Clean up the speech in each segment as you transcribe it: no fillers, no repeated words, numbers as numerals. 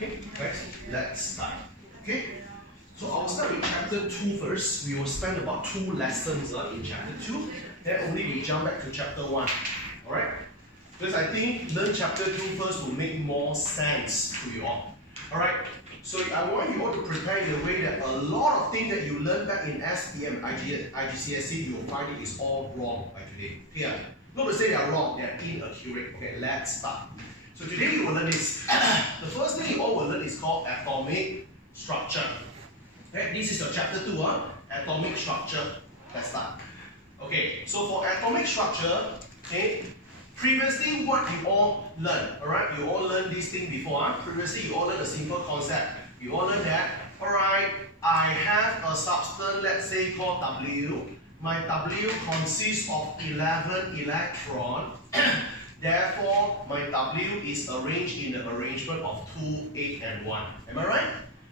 Okay, right, let's start. Okay, so I'll start with chapter 2 first. We will spend about 2 lessons in chapter 2. Then only we jump back to chapter 1. Alright? Because I think learn chapter 2 first will make more sense to you all. Alright? So I want you all to prepare in a way that a lot of things that you learned back in SPM, IGCSE, you will find it is all wrong by today. Here. Not to say they are wrong, they are inaccurate. Okay, let's start. So today you will learn this. The first thing you all will learn is called atomic structure. Okay, this is your chapter 2, atomic structure. Let's start. Okay, so for atomic structure, okay, previously what you all learned, alright, you all learned this thing before. Previously you all learned a simple concept. You all learned that, alright, I have a substance, let's say called W. My W consists of 11 electrons. Therefore, my W is arranged in the arrangement of 2, 8, and 1. Am I right?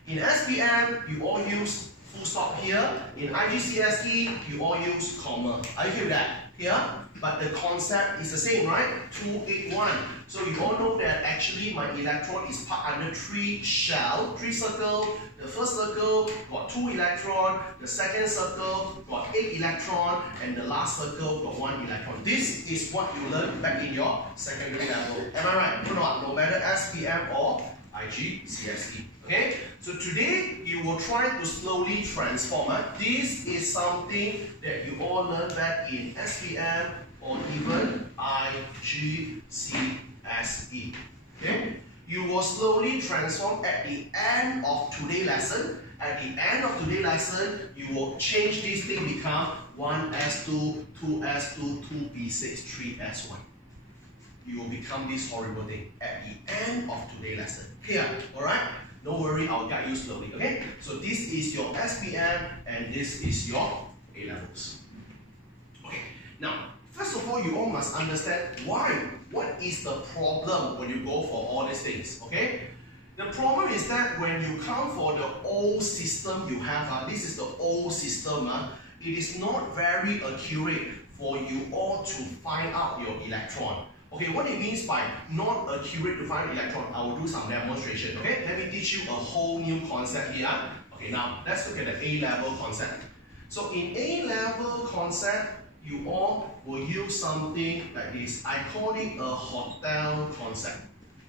In SPM, you all use full stop here. In IGCSE, you all use comma. Are you okay with that? Here? But the concept is the same, right? 2, 8, 1. So you all know that actually my electron is part under 3 shell, 3 circles. The first circle got 2 electrons, the second circle got 8 electrons, and the last circle got 1 electron. This is what you learned back in your secondary level. Am I right? No matter SPM or IGCSE. Okay? So today you will try to slowly transform. This is something that you all learned back in SPM or even IGCSE. Okay? You will slowly transform at the end of today's lesson. At the end of today's lesson, you will change this thing become 1s2, 2s2, 2p6, 3s1. You will become this horrible thing at the end of today's lesson. Here, alright? Don't worry, I'll guide you slowly, okay? So this is your SPM and this is your A-levels. Okay, now, first of all, you all must understand why. What is the problem when you go for all these things, okay? The problem is that when you come for the old system you have, this is the old system, it is not very accurate for you all to find out your electron. Okay, what it means by not accurate to find electron, I will do some demonstration. Okay, let me teach you a whole new concept here. Okay, now let's look at the A-level concept. So in A-level concept, you all will use something like this. I call it a hotel concept.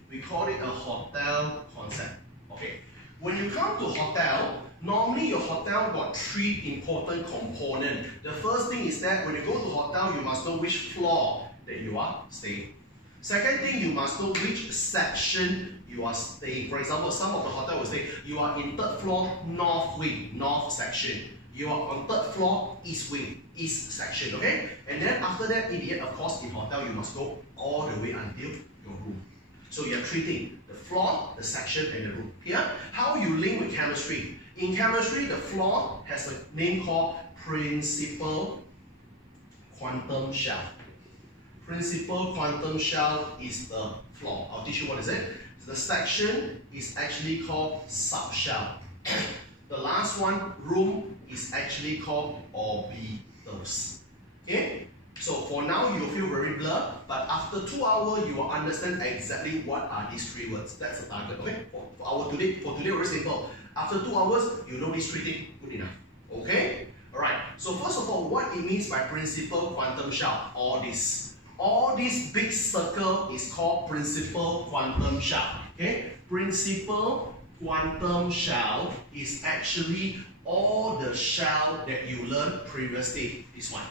We call it a hotel concept. Okay, when you come to hotel, normally your hotel got 3 important components. The first thing is that when you go to hotel, you must know which floor that you are staying. Second thing, you must know which section you are staying. For example, some of the hotel will say you are in 3rd floor, north wing, north section. You are on 3rd floor, east wing, east section, okay? And then after that, in the end, of course, in hotel, you must go all the way until your room. So you have 3 things, the floor, the section, and the room. Here, how you link with chemistry. In chemistry, the floor has a name called principal quantum shell. Principal quantum shell is the floor. I'll teach you what is it. The section is actually called subshell. The last one, room, is actually called orbitals. Okay? So for now, you'll feel very blurred, but after 2 hours, you will understand exactly what are these 3 words. That's the target. Okay? For today, very simple. After 2 hours, you know these 3 things. Good enough. Okay? Alright. So first of all, what it means by principal quantum shell? All this big circle is called principal quantum shell. Okay? Principal quantum shell is actually all the shell that you learned previously. This one.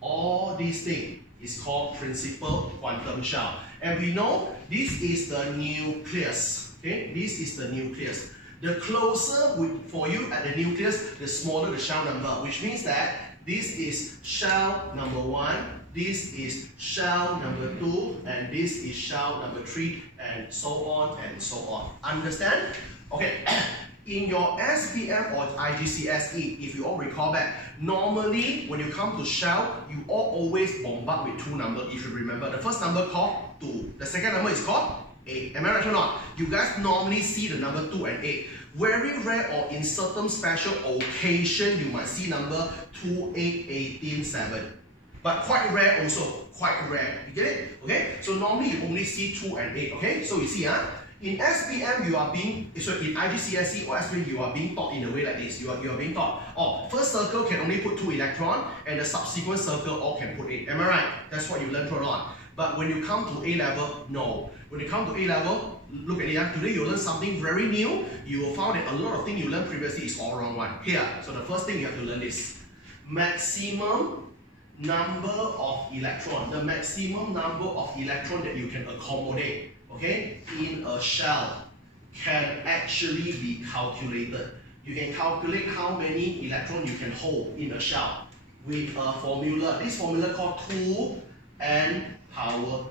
All these things is called principal quantum shell. And we know this is the nucleus. Okay? This is the nucleus. The closer for you at the nucleus, the smaller the shell number, which means that this is shell number 1. This is shell number 2, and this is shell number 3, and so on and so on. Understand? Okay. In your SPM or IGCSE, if you all recall back, normally when you come to shell, you all always bombard with 2 numbers. If you remember, the first number called 2, the second number is called 8. Am I right or not? You guys normally see the number 2 and 8. Very rare or in certain special occasion, you might see number 2, 8, 18, 7. But quite rare also, quite rare. You get it? Okay? So normally you only see 2 and 8. Okay? So you see, In SPM, you are being, so in IGCSE or SPM, you are being taught in a way like this. You are being taught, oh, first circle can only put 2 electrons, and the subsequent circle all can put 8. Am I right? That's what you learn from on. But when you come to A level, no. When you come to A level, look at it. Today you learn something very new. You will find that a lot of things you learned previously is all wrong one. Here, so the first thing you have to learn is maximum number of electrons. The maximum number of electrons that you can accommodate, okay, in a shell can actually be calculated. You can calculate how many electrons you can hold in a shell with a formula. This formula called 2n power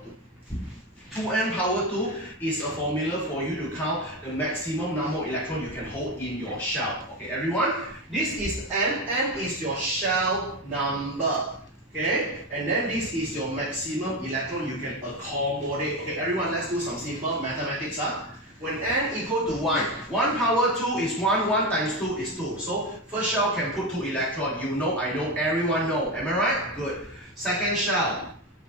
2. 2n power 2 is a formula for you to count the maximum number of electrons you can hold in your shell. Okay, everyone? This is n. N is your shell number. Okay, and then this is your maximum electron you can accommodate. Okay, everyone, let's do some simple mathematics. When n equal to 1, 1 power 2 is 1, 1 times 2 is 2. So first shell can put 2 electrons. You know, I know, everyone know. Am I right? Good. Second shell.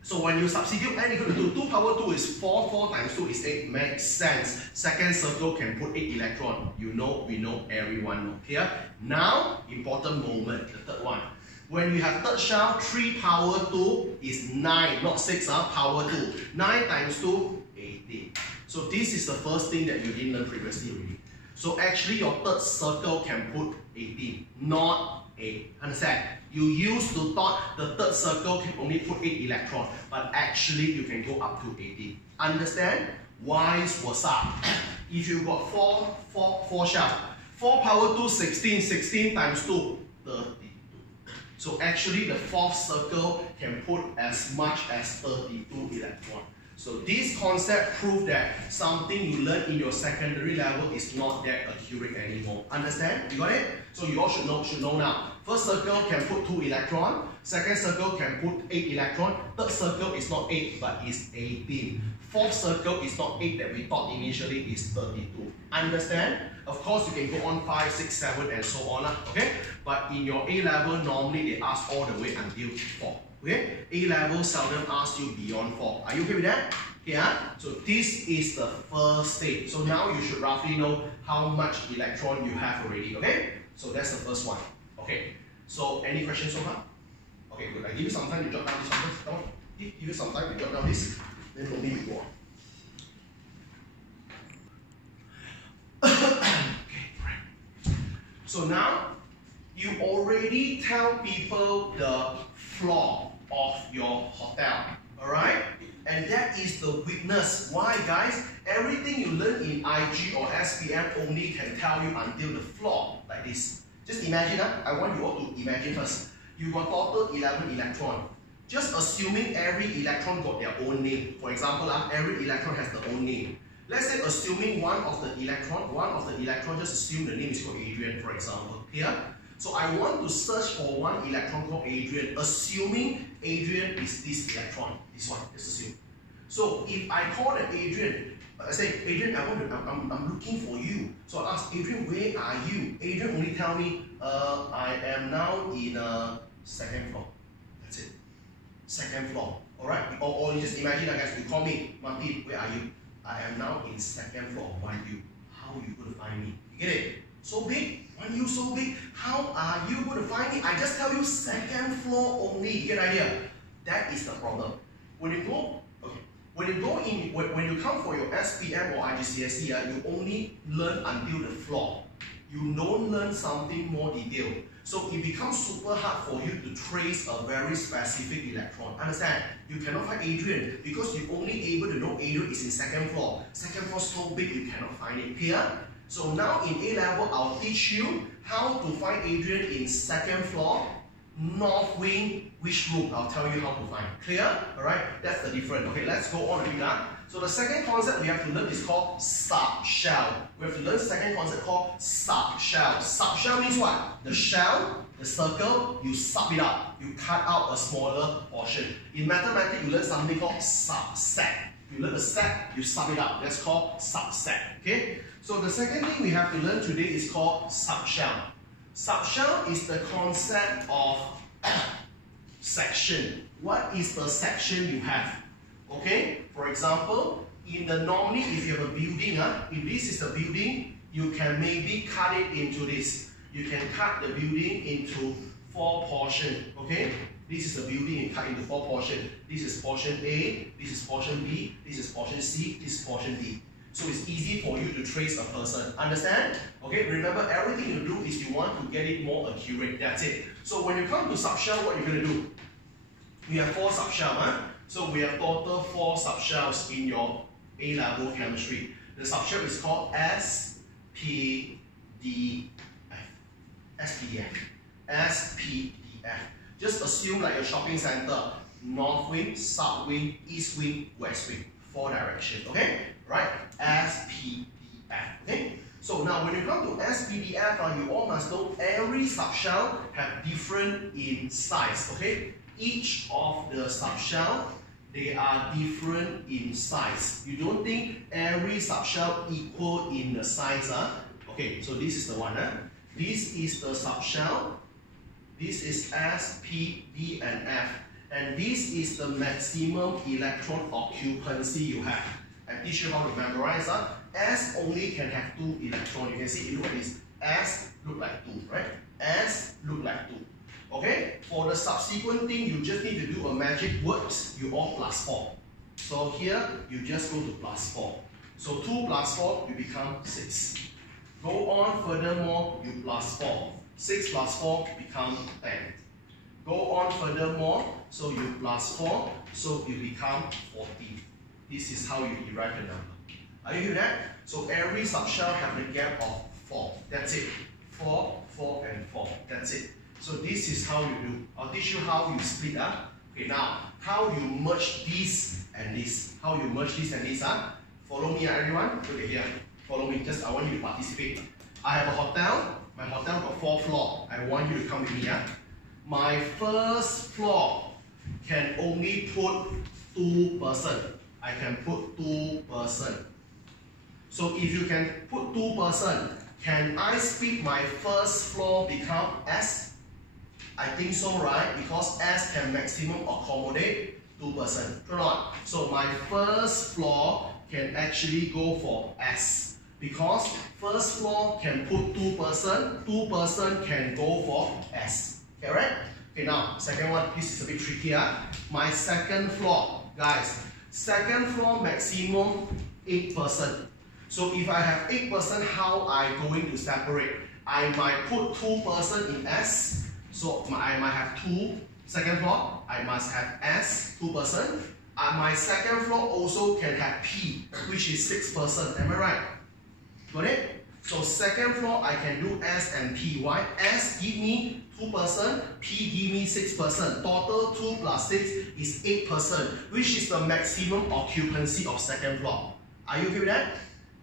So when you substitute n equal to 2, 2 power 2 is 4, 4 times 2 is 8. Makes sense. Second circle can put 8 electrons. You know, we know, everyone know. Here. Now, important moment, the third one. When you have third shell, 3 power 2 is 9, not 6, power 2. 9 times 2, 18. So this is the first thing that you didn't learn previously already. So actually your third circle can put 18, not 8. Understand? You used to thought the third circle can only put 8 electrons, but actually you can go up to 18. Understand? Vice versa. If you got 4 shells, 4 power 2, 16, 16 times 2, 32. So actually the fourth circle can put as much as 32 electrons. So this concept proves that something you learn in your secondary level is not that accurate anymore. Understand? You got it? So you all should know now. First circle can put 2 electrons. Second circle can put 8 electrons. Third circle is not 8 but is 18. Fourth circle is not 8 that we thought initially is 32. Understand? Of course, you can go on 5, 6, 7 and so on. Okay? But in your A level, normally they ask all the way until 4. Okay? A level seldom asks you beyond 4. Are you okay with that? Yeah? So this is the first stage. So now you should roughly know how much electron you have already. Okay? So that's the first one. Okay. So any questions so far? Okay, good. I give you some time to jot down this one. Come on. Give you some time to jot down this. Then only we go on. Okay, right. So now you already tell people the floor of your hotel. Alright? And that is the weakness. Why, guys? Everything you learn in IG or SPM only can tell you until the floor, like this. Just imagine, I want you all to imagine first. You got total 11 electrons. Just assuming every electron got their own name. For example, every electron has their own name. Let's say assuming one of the electron, just assume the name is called Adrian, for example. Here. So I want to search for one electron called Adrian, assuming Adrian is this electron. This one, let's assume. So if I call that Adrian, I say, Adrian, I'm looking for you. So I ask, Adrian, where are you? Adrian only tell me, I am now in second floor. That's it. Second floor. Alright? Or you just imagine, guys, you call me, Martin, where are you? I am now in second floor. Why you? How are you going to find me? You get it? So big? When you so big, how are you going to find me? I just tell you second floor only. You get the idea? That is the problem. When you go, okay, when you come for your SPM or IGCSE, you only learn until the floor. You don't learn something more detailed. So it becomes super hard for you to trace a very specific electron. Understand? You cannot find Adrian because you're only able to know Adrian is in second floor. Second floor so big you cannot find it. Clear? So now in A level, I'll teach you how to find Adrian in second floor, north wing, which room. I'll tell you how to find. Clear? Alright? That's the difference. Okay, let's go on a bit. So the second concept we have to learn is called subshell. We have to learn the second concept called subshell. Subshell means what? The shell, the circle, you sub it up. You cut out a smaller portion. In mathematics, you learn something called subset. You learn a set, you sub it up. That's called subset. Okay? So the second thing we have to learn today is called subshell. Subshell is the concept of section. What is the section you have? Okay? For example, normally if you have a building, if this is the building, you can maybe cut it into this. You can cut the building into 4 portions. Okay? This is the building, you cut into 4 portions. This is portion A, this is portion B, this is portion C, this is portion D. So it's easy for you to trace a person. Understand? Okay, remember everything you do is you want to get it more accurate. That's it. So when you come to subshell, what you're going to do? We have 4 subshells. So we have total 4 subshells in your A-level chemistry. The subshell is called SPDF. SPDF. SPDF. Just assume like a shopping center. North wing, south wing, east wing, west wing. 4 directions. Okay? Right? SPDF. Okay? So now when you come to SPDF, you all must know every subshell have different in size. Okay? Each of the subshell, they are different in size. You don't think every subshell equal in the size. Okay, so this is the one. This is the subshell. This is S, P, D, and F. And this is the maximum electron occupancy you have. I teach you how to memorize. S only can have 2 electrons. You can see it look like this. S look like 2, right? S look like 2. Okay? For the subsequent thing, you just need to do a magic words. You all plus 4. So here, you just go to plus 4. So 2 plus 4, you become 6. Go on furthermore, you plus 4. 6 plus 4 become 10. Go on furthermore, so you plus 4, so you become 14. This is how you derive the number. Are you hear that? So every subshell have a gap of 4. That's it. 4, 4, and 4. That's it. So this is how you do. I'll teach you how you split. Okay, now, how you merge this and this. How you merge this and this. Follow me, everyone. Look at here. Follow me. Just I want you to participate. I have a hotel. My hotel got 4 floors. I want you to come with me. My first floor can only put 2 persons. I can put 2 persons. So if you can put 2 persons, can I split my first floor become S? I think so, right? Because S can maximum accommodate 2 persons. True or not? So my first floor can actually go for S. Because first floor can put 2 persons, 2 persons can go for S. Okay, right? Okay, now, second one, this is a bit trickier. My second floor, guys, second floor maximum 8 persons. So if I have 8 persons, how I going to separate? I might put 2 persons in S. So I might have 2. Second floor, I must have S, 2 persons. My second floor also can have P, which is 6 persons. Am I right? Got it? So second floor, I can do S and P. Why? S give me 2 persons, P give me 6 persons. Total 2 plus 6 is 8 persons, which is the maximum occupancy of second floor. Are you okay with that?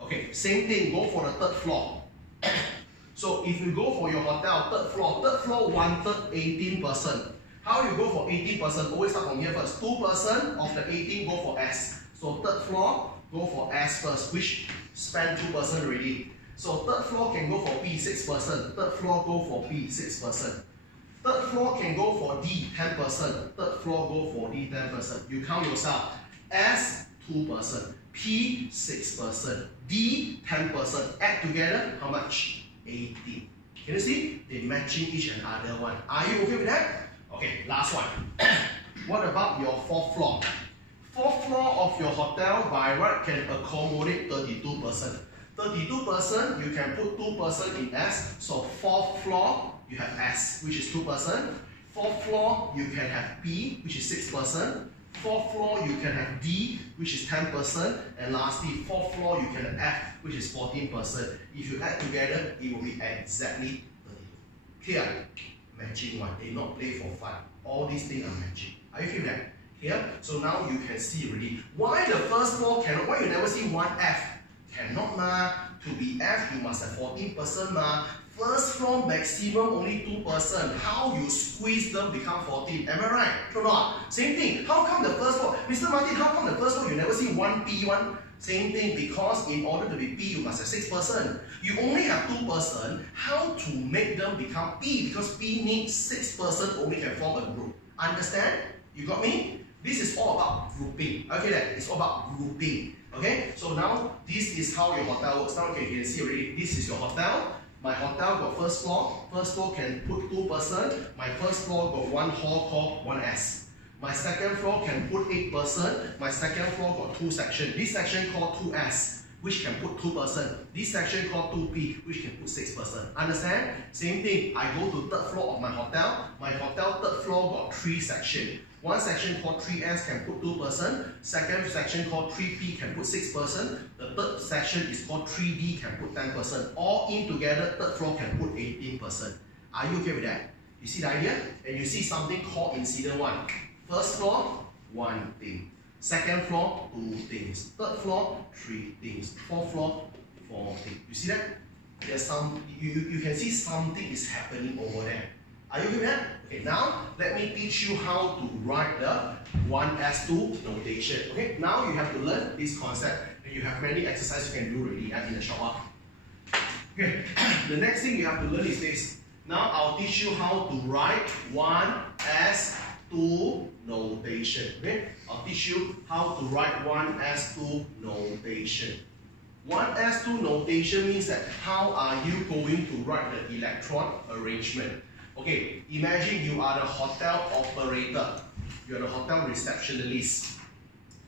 Okay, same thing, go for the third floor. So if you go for your hotel, third floor 1/3, 18 persons. How you go for 18 persons? Always start from here first. 2 persons of the 18 go for S. So third floor, go for S first, which spend 2 persons already. So third floor can go for P, 6 persons. Third floor go for P, 6 persons. Third floor can go for D, 10 persons. Third floor go for D, 10 persons. You count yourself. S, 2 persons. P, 6 persons. D, 10 persons. Add together, how much? 18. Can you see? They matching each another one. Are you okay with that? Okay, last one. What about your 4th floor? 4th floor of your hotel by right can accommodate 32 persons. 32 persons, you can put 2 persons in S. So 4th floor, you have S, which is 2 persons. 4th floor, you can have P, which is 6 persons. 4th floor, you can have D, which is 10 persons. And lastly, 4th floor, you can have F, which is 14 persons. If you add together, it will be exactly 32. Clear? Matching one. They not play for fun. All these things are matching. Are you feeling that? Here? So now you can see already. Why the first floor cannot? Why you never see 1F? Cannot ma. To be F, you must have 14 persons ma. First floor maximum only 2 persons. How you squeeze them become 14? Am I right? True or not? Same thing. How come the first floor, Mr. Martin? How come the first floor you never see 1P1? Same thing, because in order to be P, you must have 6 persons. You only have 2 persons. How to make them become P? Because P needs 6 persons only can form a group. Understand? You got me? This is all about grouping. Okay, then it's all about grouping. Okay, so now this is how your hotel works. Now you can see already, this is your hotel. My hotel got first floor. First floor can put 2 person. My first floor got one hall called 1S. My second floor can put 8 person. My second floor got 2 sections. This section called 2S, which can put 2 person. This section called 2P, which can put 6 person. Understand? Same thing. I go to third floor of my hotel. My hotel third floor got 3 sections. One section called 3S can put 2 person. Second section called 3P can put 6 person. The third section is called 3D can put 10 person. All in together, third floor can put 18 person. Are you okay with that? You see the idea? And you see something called incident 1. First floor, 1 thing. Second floor, 2 things. Third floor, 3 things. Fourth floor, 4 things. You see that? There's some, you can see something is happening over there. Are you with that? Okay, now let me teach you how to write the 1S2 notation. Okay, now you have to learn this concept. And you have many exercises you can do already in a short while. Okay, the next thing you have to learn is this. Now I'll teach you how to write 1S2 notation. Okay, I'll teach you how to write 1S2 notation. 1S2 notation means that how are you going to write the electron arrangement? Okay, imagine you are the hotel operator. You are the hotel receptionist.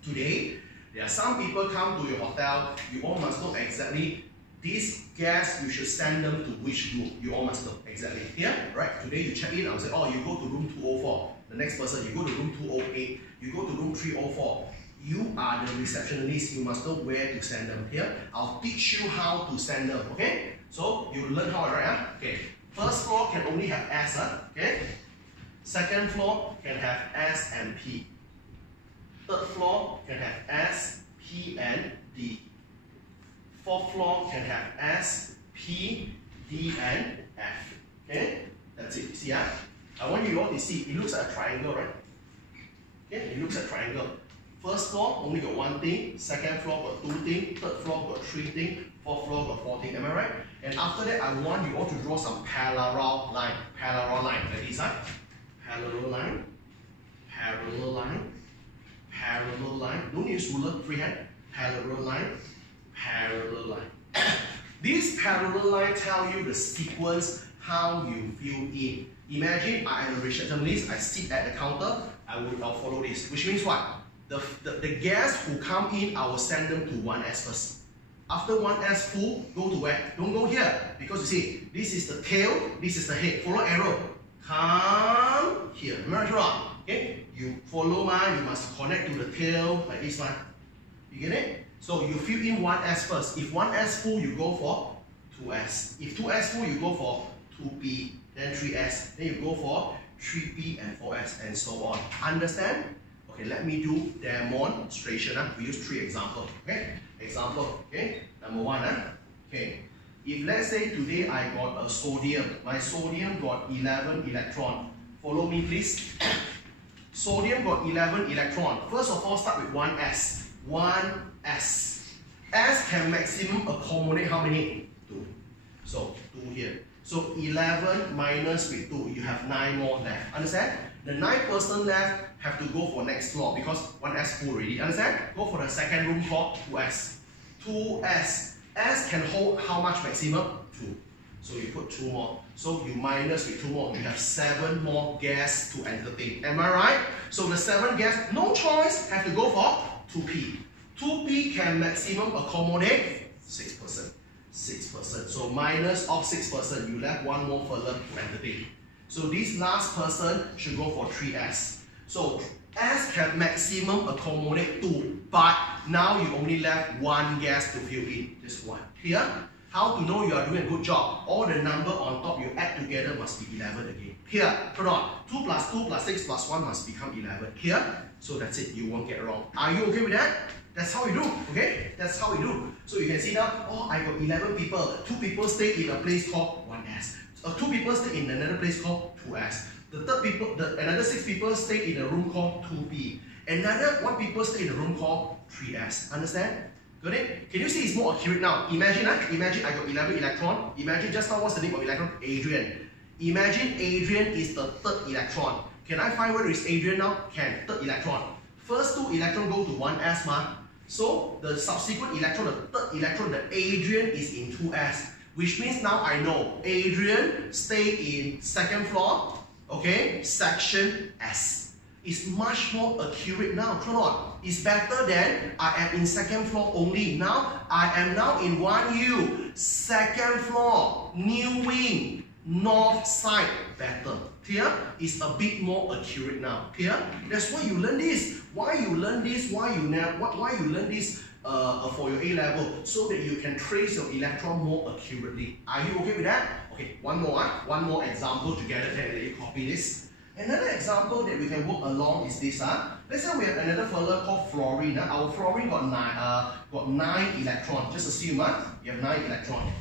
Today, there are some people come to your hotel. You all must know exactly these guests, you should send them to which room. You all must know exactly. Here, right? Today you check in, I'll say, oh, you go to room 204. The next person, you go to room 208. You go to room 304. You are the receptionist. You must know where to send them. Here, I'll teach you how to send them. Okay? So, you learn how I write. Huh? Okay. First floor can only have S, okay? Second floor can have S and P. Third floor can have S, P, and D. Fourth floor can have S, P, D, and F. Okay? That's it. See, I want you all to see. It looks like a triangle, right? Okay? It looks like a triangle. First floor only got 1 thing. Second floor got 2 things. Third floor got 3 things. Fourth floor got 4 things. Am I right? And after that, I want you all to draw some parallel line. Parallel line. Like this, huh? Parallel line. Parallel line. Parallel line. Don't use ruler, freehand. Parallel line. Parallel line. This parallel line tell you the sequence, how you fill in. Imagine I am a receptionist. I sit at the counter. I'll follow this. Which means what? The guests who come in, I will send them to 1S first. After 1S full, go to where? Don't go here. Because you see, this is the tail, this is the head. Follow arrow. Come here. Remember wrong. Okay? You follow mine, you must connect to the tail like this one. You get it? So you fill in 1S first. If 1S full, you go for 2S. If 2S full, you go for 2P, then 3S. Then you go for 3P and 4S and so on. Understand? Okay, let me do demonstration. We use 3 examples. Okay? Example. Okay? Number 1. Okay. If let's say today I got a sodium. My sodium got 11 electron. Follow me please. Sodium got 11 electron. First of all, start with 1S. 1S. S can maximum accommodate how many? 2. So 2 here. So 11 minus with 2, you have 9 more left. Understand? The 9 person left have to go for next floor because 1S full already. Understand? Go for the second room called 2S. 2S. S can hold how much maximum? 2. So you put 2 more. So you minus with 2 more. You have 7 more guests to entertain. Am I right? So the 7 guests, no choice, have to go for 2P. 2P can maximum accommodate 6 person. 6 person. So minus of 6 person, you left 1 more further to entertain. So this last person should go for 3S. So S can maximum accommodate 2, but now you only left 1 guest to fill in. Just 1. Clear? How to know you are doing a good job? All the number on top you add together must be 11 again. Here, put on 2 plus 2 plus 6 plus 1 must become 11. Here, so that's it. You won't get wrong. Are you okay with that? That's how we do. Okay? That's how we do. So you can see now, oh, I got 11 people. 2 people stay in a place called 1S. 2 people stay in another place called 2S. The third people, another 6 people stay in a room called 2B. Another 1 people stay in a room called 3S. Understand? Got it? Can you see it's more accurate now? Imagine I got 11 electron. Imagine just now what's the name of electron? Adrian. Imagine Adrian is the 3rd electron. Can I find where is Adrian now? Can. 3rd electron. First 2 electron go to 1S ma. So the subsequent electron, the third electron, the Adrian is in 2s. Which means now I know Adrian stay in second floor, okay, section S. It's much more accurate now, true or not? It's better than I am in second floor only. Now I am now in 1U, second floor, new wing, north side, better. Clear? It's a bit more accurate now. Clear? That's why you learn this. Why you learn this? Why you learn this for your A level, so that you can trace your electron more accurately. Are you okay with that? Okay, one more example together. Then let you copy this. Another example that we can work along is this. Let's say we have another fella called fluorine. Our fluorine got 9 electrons. Just assume you have 9 electrons.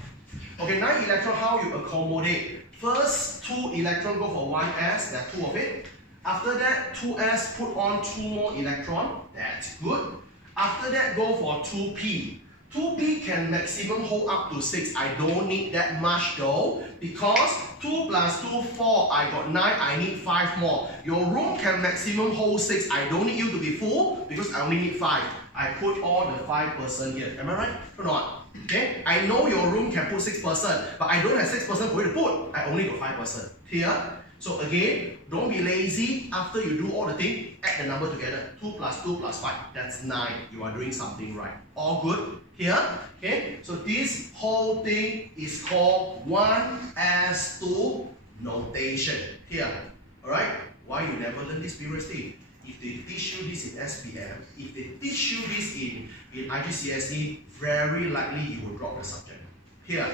Okay, 9 electrons, how you accommodate? First 2 electrons go for 1s, there are 2 of it. After that, 2s put on 2 more electrons, that's good. After that, go for 2p. 2p can maximum hold up to 6. I don't need that much though, because 2 plus 2, 4, I got 9, I need 5 more. Your room can maximum hold 6. I don't need you to be full, because I only need 5. I put all the 5 person here. Am I right or not? Okay? I know your room can put 6 person, but I don't have 6 person for you to put. I only got 5 person. Here. So again, don't be lazy. After you do all the thing, add the number together. 2 plus 2 plus 5. That's 9. You are doing something right. All good? Here? Okay? So this whole thing is called 1s2 notation. Here. Alright? Why you never learn this previously? If they teach you this in SPM, if they teach you this in IGCSE, very likely you will drop the subject. Here.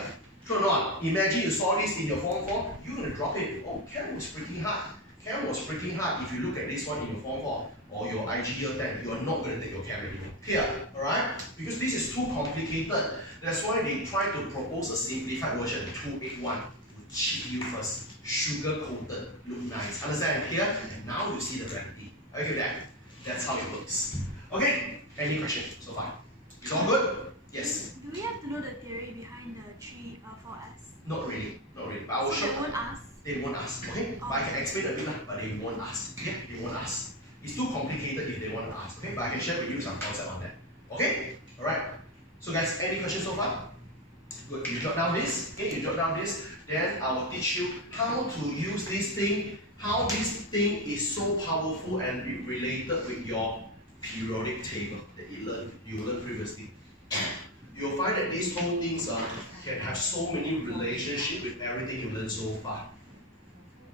True or not? Imagine you saw this in your form 4, you're going to drop it. Oh, Chem was freaking hard. Chem was freaking hard. If you look at this one in your form 4 or your IG year 10, you are not going to take your Chem anymore. Here, alright? Because this is too complicated. That's why they try to propose a simplified version, 281, to cheat you first. Sugar coated, look nice. Understand? Here, and now you see the reality. Okay, that's how it works. Okay, any question so far? It's all good? Yes. Do we have to know the theory behind the 4s? Not really, not really. But I will show. They won't ask? They won't ask, okay? But I can explain a bit, but they won't ask, okay? They won't ask. It's too complicated if they want to ask, okay? But I can share with you some concept on that, okay? Alright? So guys, any questions so far? Good, you jot down this, okay? You jot down this, then I will teach you how to use this thing, how this thing is so powerful and related with your periodic table that you learned previously. You'll find that these whole things can have so many relationships with everything you learned so far.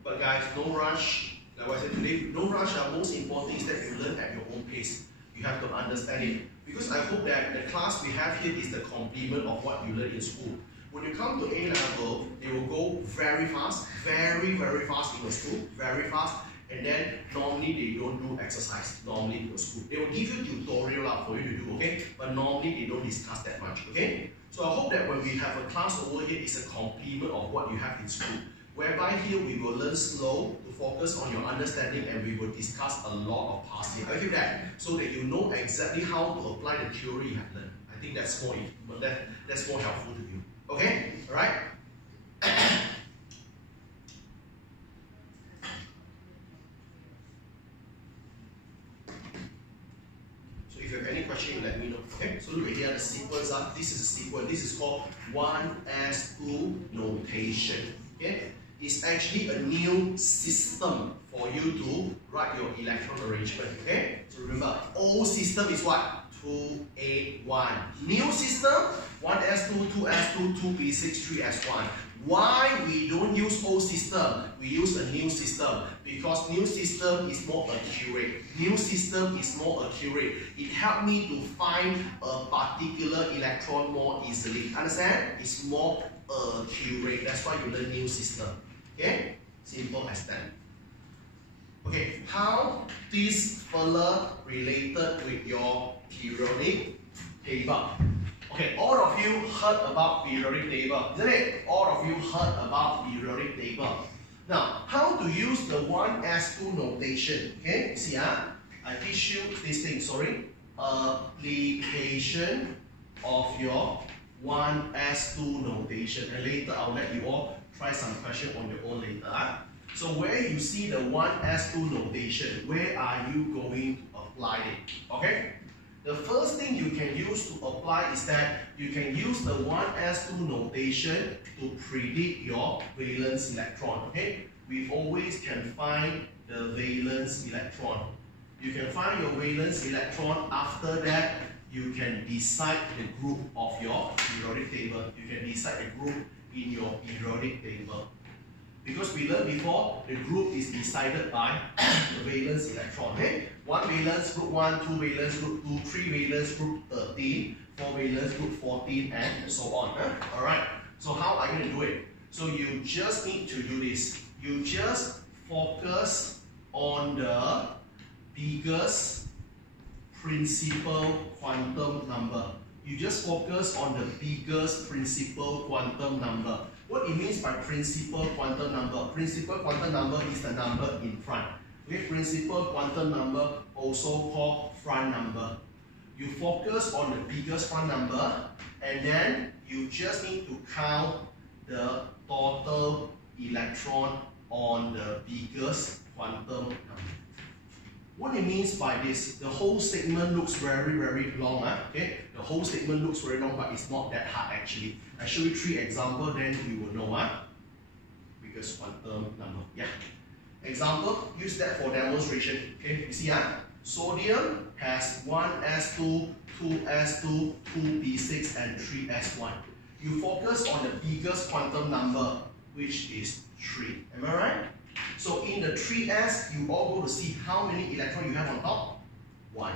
But guys, don't rush. Like I said today, don't rush. The most important is that you learn at your own pace. You have to understand it. Because I hope that the class we have here is the complement of what you learn in school. When you come to A level, they will go very fast, very fast in the school, very fast. And then normally they don't do exercise, normally in the school. They will give you tutorial for you to do, okay? But normally they don't discuss that much, okay? So I hope that when we have a class over here, it's a complement of what you have in school. Whereby here we will learn slow to focus on your understanding, and we will discuss a lot of past things. I feel that, so that you know exactly how to apply the theory you have learned. I think that's more helpful to you. Okay? Alright? If you have any question, you let me know. Okay? So look at here, the sequence up. This is a sequence. This is called 1s2 notation. Okay? It's actually a new system for you to write your electron arrangement. Okay? So remember, old system is what? 2A1. New system, 1s2, 2s2, 2p6, 3s1. Why we don't use old system? We use a new system because new system is more accurate. New system is more accurate. It helped me to find a particular electron more easily. Understand? It's more accurate. That's why you learn new system. Okay? Simple as that. Okay, how this fella related with your periodic table? Okay, all of you heard about periodic table, isn't it? All of you heard about periodic table. Now, how to use the 1s2 notation? Okay, see, I teach you this thing, sorry. Application of your 1s2 notation. And later, I'll let you all try some question on your own later. So where you see the 1s2 notation, where are you going to apply it? Okay? The first thing you can use to apply is that you can use the 1s2 notation to predict your valence electron. Okay, we always can find the valence electron. You can find your valence electron. After that, you can decide the group of your periodic table. You can decide the group in your periodic table. Because we learned before, the group is decided by the valence electron. Okay? 1 valence, group 1, 2 valence, group 2, 3 valence, group 13, 4 valence, group 14, and so on. Alright, so how are you going to do it? So you just need to do this. You just focus on the biggest principal quantum number. You just focus on the biggest principal quantum number. What it means by principal quantum number? Principal quantum number is the number in front. Okay, principal quantum number, also called front number. You focus on the biggest front number, and then you just need to count the total electron on the biggest quantum number. What it means by this, the whole statement looks very, very long. Okay? The whole statement looks very long, but it's not that hard actually. I show you 3 examples, then you will know. Biggest quantum number. Yeah. Example, use that for demonstration. Okay, you see, sodium has 1s2, 2s2, 2p6, and 3s1. You focus on the biggest quantum number, which is 3. Am I right? So in the 3s, you all go to see how many electrons you have on top? 1.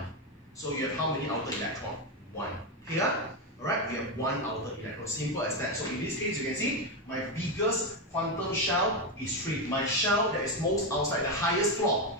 So you have how many outer electrons? 1. Here, alright, we have 1 outer electron. Simple as that. So in this case, you can see my biggest quantum shell is 3. My shell that is most outside, the highest floor.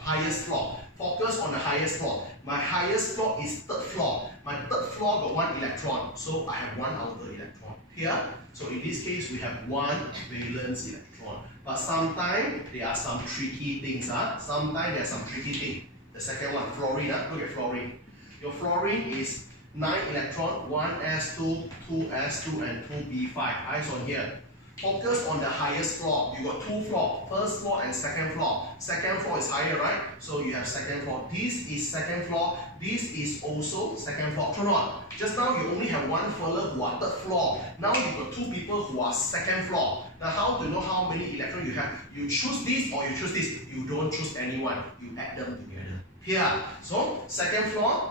Focus on the highest floor. My highest floor is 3rd floor. My 3rd floor got 1 electron. So I have 1 outer electron. Here, so in this case, we have 1 valence electron. But sometimes there are some tricky things. Sometimes there are some tricky things. The second one, fluorine. Look at fluorine. Your fluorine is 9 electron, 1s2, 2s2, and 2p5. Eyes on here. Focus on the highest floor. You got 2 floors, 1st floor and 2nd floor. 2nd floor is higher, right? So you have 2nd floor. This is 2nd floor. This is also 2nd floor. True or not? Just now you only have 1 fellow who are 3rd floor. Now you got 2 people who are 2nd floor. Now how to know how many electrons you have? You choose this or you choose this. You don't choose anyone. You add them together. Here. So 2nd floor,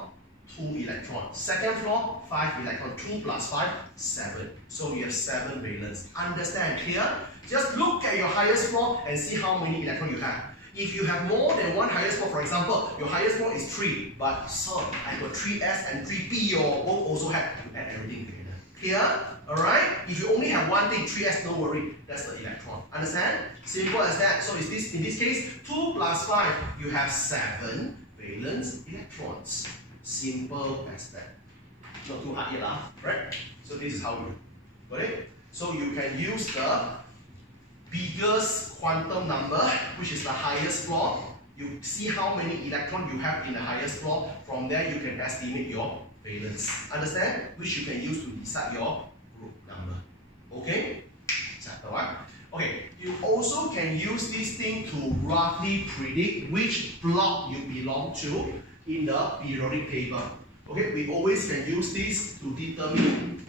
2 electrons. 2nd floor, 5 electrons. 2 plus 5, 7. So you have 7 valence. Understand? Here? Just look at your highest floor and see how many electrons you have. If you have more than 1 highest floor, for example, your highest floor is 3, but sir, I got 3s and 3p, you both also have. You add everything together. Here? Alright? If you only have one thing, 3s, don't worry. That's the electron. Understand? Simple as that. So is this, in this case, 2 plus 5, you have 7 valence electrons. Simple as that. Not too hard yet, right? So this is how you do. Got it? So you can use the biggest quantum number, which is the highest floor. You see how many electrons you have in the highest floor. From there, you can estimate your valence. Understand? Which you can use to decide your group number. Okay? Chapter 1. Okay, you also can use this thing to roughly predict which block you belong to in the periodic table. Okay, we always can use this to determine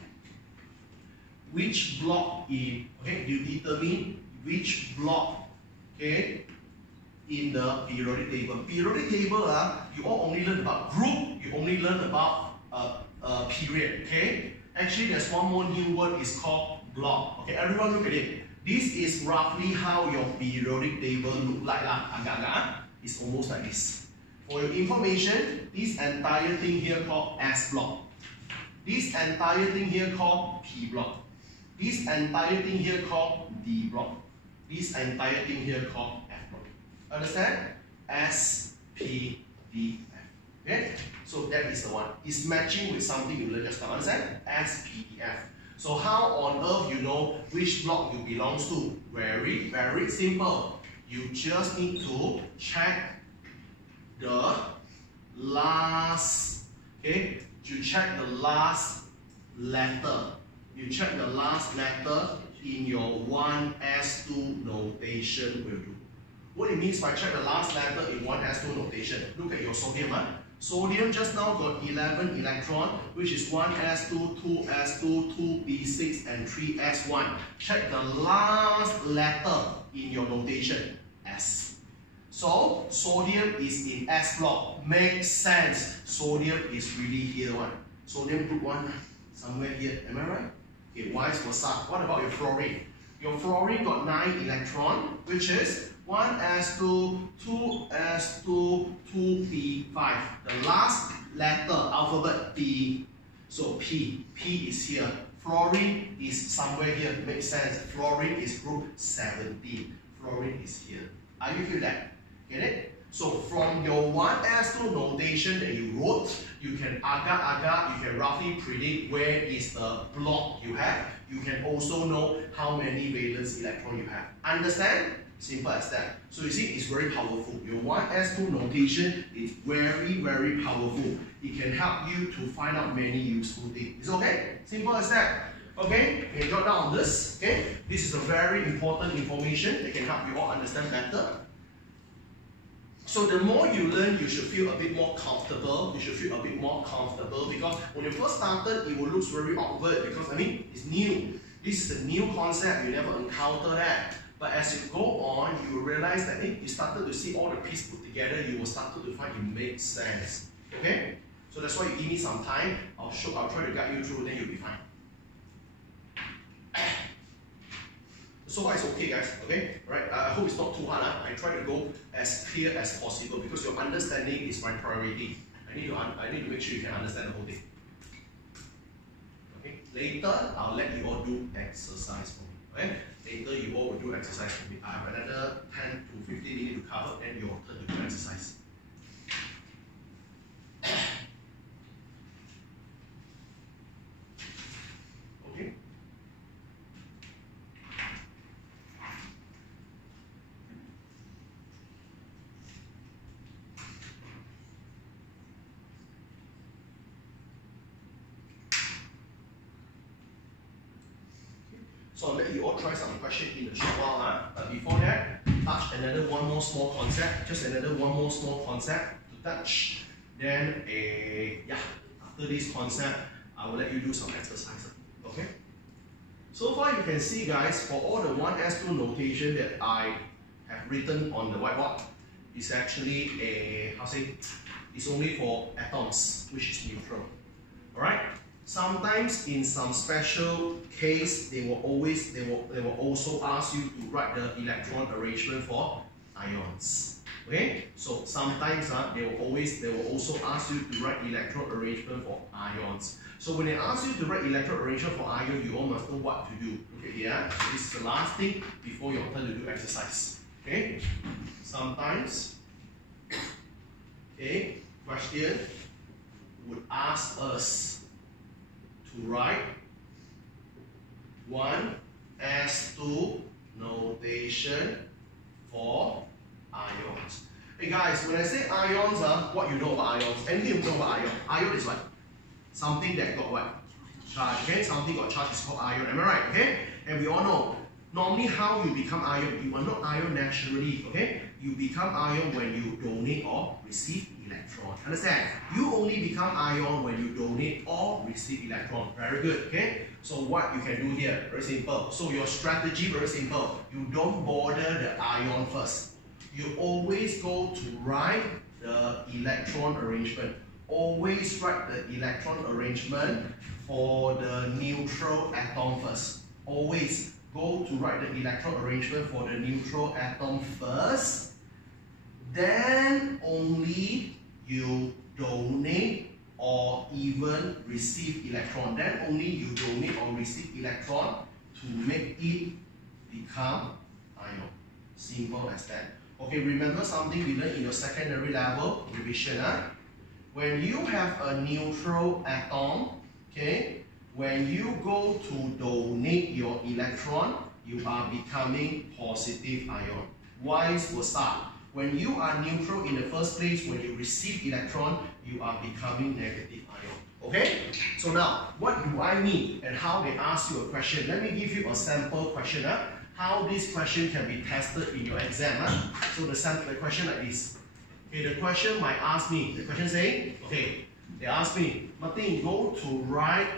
which block in, okay, you determine which block, okay, in the periodic table. Periodic table, you all only learn about group, you only learn about period, okay? Actually, there's one more new word, is called block. Okay, everyone look at it. This is roughly how your periodic table look like. It's almost like this. For your information, this entire thing here called S block. This entire thing here called P block. This entire thing here called D block. This entire thing here called F block. Understand? S, P, D, F. Okay? So that is the one. It's matching with something you learned just now. Understand? S, P, D, F. So how on earth you know which block you belong to? Very, very simple. You just need to check the last, okay? You check the last letter. You check the last letter in your 1s2 notation will do. What it means by check the last letter in 1s2 notation? Look at your sodium. Sodium just now got 11 electron, which is 1s2, 2s2, 2p6, and 3s1. Check the last letter in your notation, S. So, sodium is in S block. Makes sense. Sodium is really here one. Sodium group 1, somewhere here. Am I right? Okay, vice versa. What about your fluorine? Your fluorine got 9 electron, which is 1s2, 2s2, 2p5. The last letter, alphabet P. So P. P is here. Fluorine is somewhere here. Makes sense. Fluorine is group 17. Fluorine is here. Are you feel that? Get it? So from your 1s2 notation that you wrote, you can agak-agak, you can roughly predict where is the block you have. You can also know how many valence electron you have. Understand? Simple as that. So you see, it's very powerful. Your 1s2 notation is very, very powerful. It can help you to find out many useful things. It's okay? Simple as that. Okay? You can jot down on this. Okay? This is a very important information that can help you all understand better. So the more you learn, you should feel a bit more comfortable. You should feel a bit more comfortable because when you first started, it will look very awkward because I mean, it's new. This is a new concept, you never encounter that. But as you go on, you will realize that you started to see all the pieces put together, you will start to find it makes sense. Okay? So that's why you give me some time, I'll try to guide you through, then you'll be fine. So far it's okay guys, okay? Right? I hope it's not too hard. I try to go as clear as possible because your understanding is my priority. I need to make sure you can understand the whole thing. Okay? Later, I'll let you all do exercise for me. Okay? Later, you all will do exercise for me. I have another 10 to 15 minutes to cover and your turn to do exercise. Okay? So I'll let you all try some questions in a short while. But before that, touch another one more small concept. Just another one more small concept to touch. Then, yeah, after this concept, I will let you do some exercise. Okay? So far you can see guys, for all the 1s2 notation that I have written on the whiteboard, it's actually it's only for atoms, which is neutral. Alright? Sometimes in some special case, they will also ask you to write the electron arrangement for ions. Okay? So sometimes they will also ask you to write electron arrangement for ions. So when they ask you to write electron arrangement for ion, you all must know what to do. Okay, yeah? So this is the last thing before your turn to do exercise. Okay? Sometimes, okay, question would ask us to write 1s2 notation for ions. Hey guys, when I say ions, what you know about ions? Anything you know about ion? Ion is what? Something that got what? Charge. Okay, something got charge is called ion. Am I right? Okay, and we all know normally how you become ion. You are not ion naturally. Okay, you become ion when you donate or receive electron. Understand? You only become ion when you donate or receive electron. Very good. Okay. So what you can do here? Very simple. So your strategy very simple. You don't bother the ion first. You always go to write the electron arrangement. Always write the electron arrangement for the neutral atom first. Always go to write the electron arrangement for the neutral atom first. Then only you donate or even receive electron. Then only you donate or receive electron to make it become ion. Simple as that. Okay, remember something we learned in your secondary level revision. When you have a neutral atom, okay, when you go to donate your electron, you are becoming positive ion. Vice versa. When you are neutral in the first place, when you receive electron, you are becoming negative ion. Okay? So now, what do I mean and how they ask you a question? Let me give you a sample question. How this question can be tested in your exam. So the question like this. Okay, the question might ask me, the question saying, okay, they ask me, Martin, go to write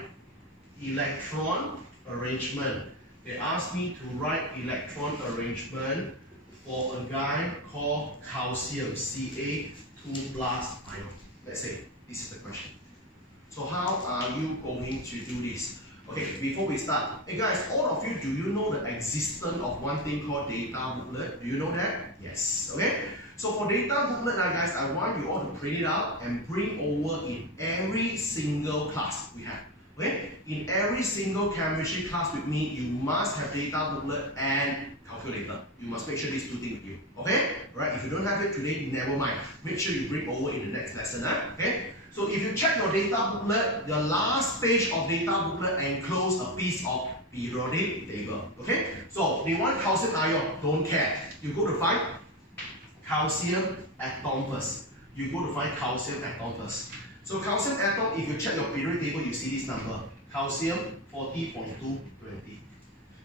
electron arrangement. They ask me to write electron arrangement for a guy called calcium, Ca2+ ion. Let's say, this is the question. So how are you going to do this? Okay, before we start, hey guys, all of you, do you know the existence of one thing called data booklet? Do you know that? Yes, okay? So for data booklet, guys, I want you all to print it out and bring over in every single class we have. Okay? In every single chemistry class with me, you must have data booklet and calculator. You must make sure these two things with you. Okay? Right? If you don't have it today, never mind. Make sure you bring over in the next lesson. Okay? So if you check your data booklet, the last page of data booklet enclose a piece of periodic table. Okay? So they want calcium ion, don't care. You go to find calcium atom first. You go to find calcium atom first. So calcium atom, if you check your periodic table, you see this number. Calcium 40.220.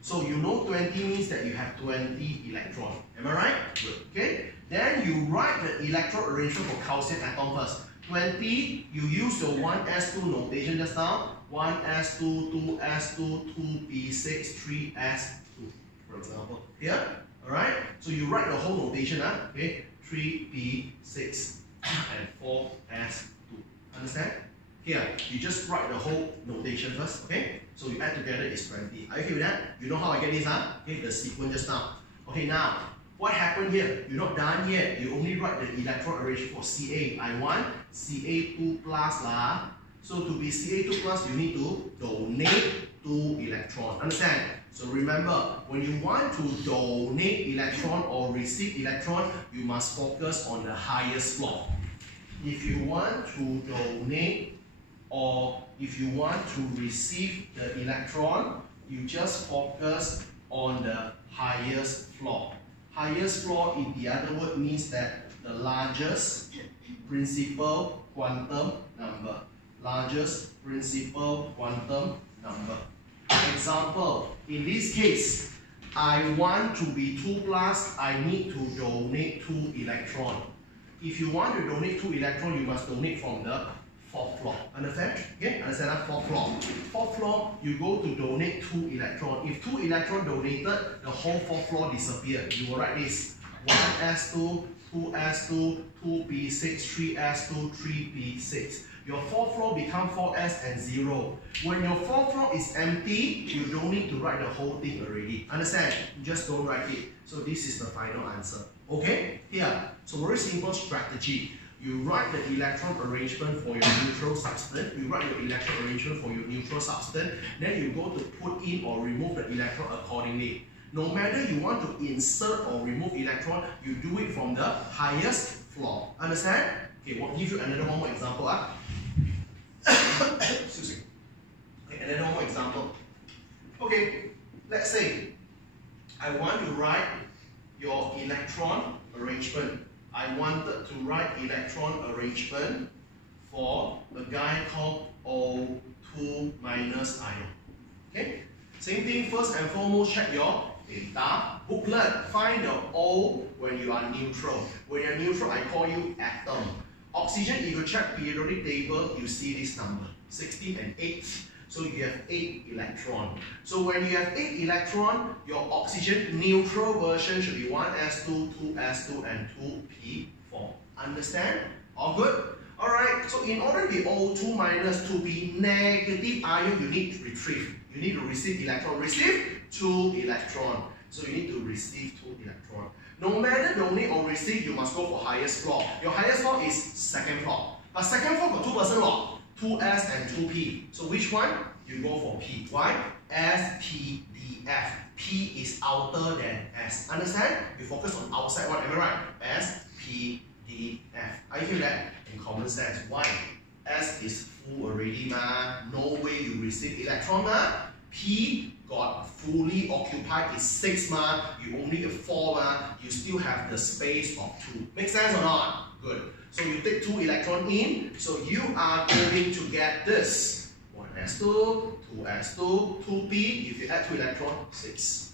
So you know 20 means that you have 20 electrons. Am I right? Good. Okay? Then you write the electron arrangement for calcium atom first. 20, you use your 1s2 notation just now. 1s2, 2s2, 2p6, 3s2, for example. Here? Alright? So you write the whole notation. Okay? 3p6 and 4s2. Understand? Here, you just write the whole notation first, okay? So you add together is 20. Are you okay with that? You know how I get this, Okay, the sequence just now. Okay, now, what happened here? You're not done yet. You only write the electron arrangement for Ca. I want Ca2+. So to be Ca2+, you need to donate 2 electrons. Understand? So remember, when you want to donate electron or receive electron, you must focus on the highest floor. If you want to donate or if you want to receive the electron, you just focus on the highest floor. Highest floor, in the other word, means that the largest principal quantum number. Largest principal quantum number. Example, in this case, I want to be 2+, I need to donate 2 electrons. If you want to donate 2 electrons, you must donate from the 4th floor. Understand? Okay? Understand that? 4th floor. 4th floor, you go to donate 2 electrons. If 2 electrons donated, the whole 4th floor disappeared. You will write this. 1s2, 2s2, 2p6, 3s2, 3p6. Your 4th floor become 4s and 0. When your 4th floor is empty, you don't need to write the whole thing already. Understand? You just don't write it. So this is the final answer. Okay? Here. So very simple strategy. You write the electron arrangement for your neutral substance. You write your electron arrangement for your neutral substance. Then you go to put in or remove the electron accordingly. No matter you want to insert or remove electron, you do it from the highest floor. Understand? Okay, we'll give you another one more example. Excuse me. Okay, another one more example. Okay, let's say I want to write your electron arrangement. I wanted to write electron arrangement for a guy called O2- ion. Okay? Same thing, first and foremost, check your data booklet. Find the O when you are neutral. When you are neutral, I call you atom. Oxygen, if you check periodic table, you see this number, 16 and 8. So you have 8 electrons. So when you have 8 electrons, your oxygen neutral version should be 1s2, 2s2, and 2p4. Understand? All good? Alright, so in order to be O2 minus 2p negative ion, you need to retrieve. You need to receive electron. Receive 2 electrons. So you need to receive 2 electrons. No matter donate or receive, you must go for highest floor. Your highest floor is second floor. But second floor got 2 person floor. 2s and 2p. So which one? You go for p. Why? S, P, D, F. P is outer than S. Understand? You focus on outside one. Am I right? S, P, D, F. I feel that in common sense. Why? S is full already, no way you receive electron, P got fully occupied is 6, you only have 4, you still have the space of 2. Make sense or not? Good. So you take 2 electrons in, so you are going to get this. 1s2, 2s2, 2p, if you add 2 electrons, 6.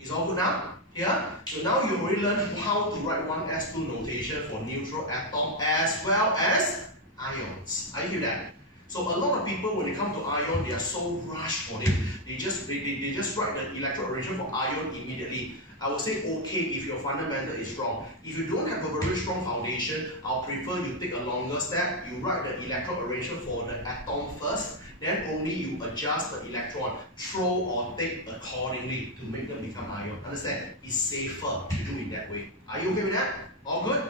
Is all good now? Yeah? So now you already learned how to write 1s2 notation for neutral atom as well as ions. Are you hear that? So a lot of people, when they come to ion, they are so rushed for it. They just write the electron arrangement for ion immediately. I would say okay if your fundamental is strong. If you don't have a very strong foundation, I'll prefer you take a longer step. You write the electron arrangement for the atom first, then only you adjust the electron, throw or take accordingly to make them become ion. Understand? It's safer to do it that way. Are you okay with that? All good?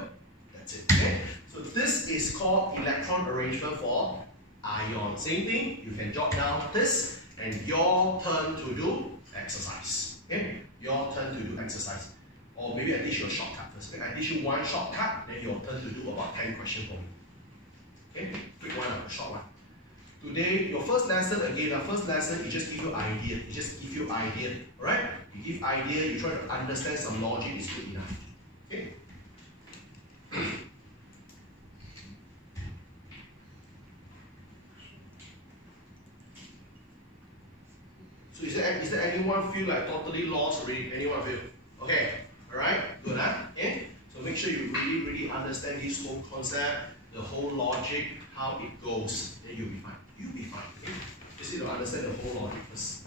That's it. Okay? So this is called electron arrangement for ion. Same thing, you can jot down this and your turn to do exercise. Okay? Your turn to do exercise. Or maybe I teach you a shortcut first. I teach you one shortcut, then your turn to do about 10 questions for me. Okay? Quick one, a short one. Today, your first lesson, again, our first lesson, it just give you idea. It just give you idea. Alright? You give idea, you try to understand some logic, is good enough. Okay? So is there anyone feel like totally lost already? Anyone feel? Okay, alright, good, huh? Okay? So make sure you really understand this whole concept, the whole logic, how it goes, then you'll be fine. You'll be fine, okay? Just need to understand the whole logic first.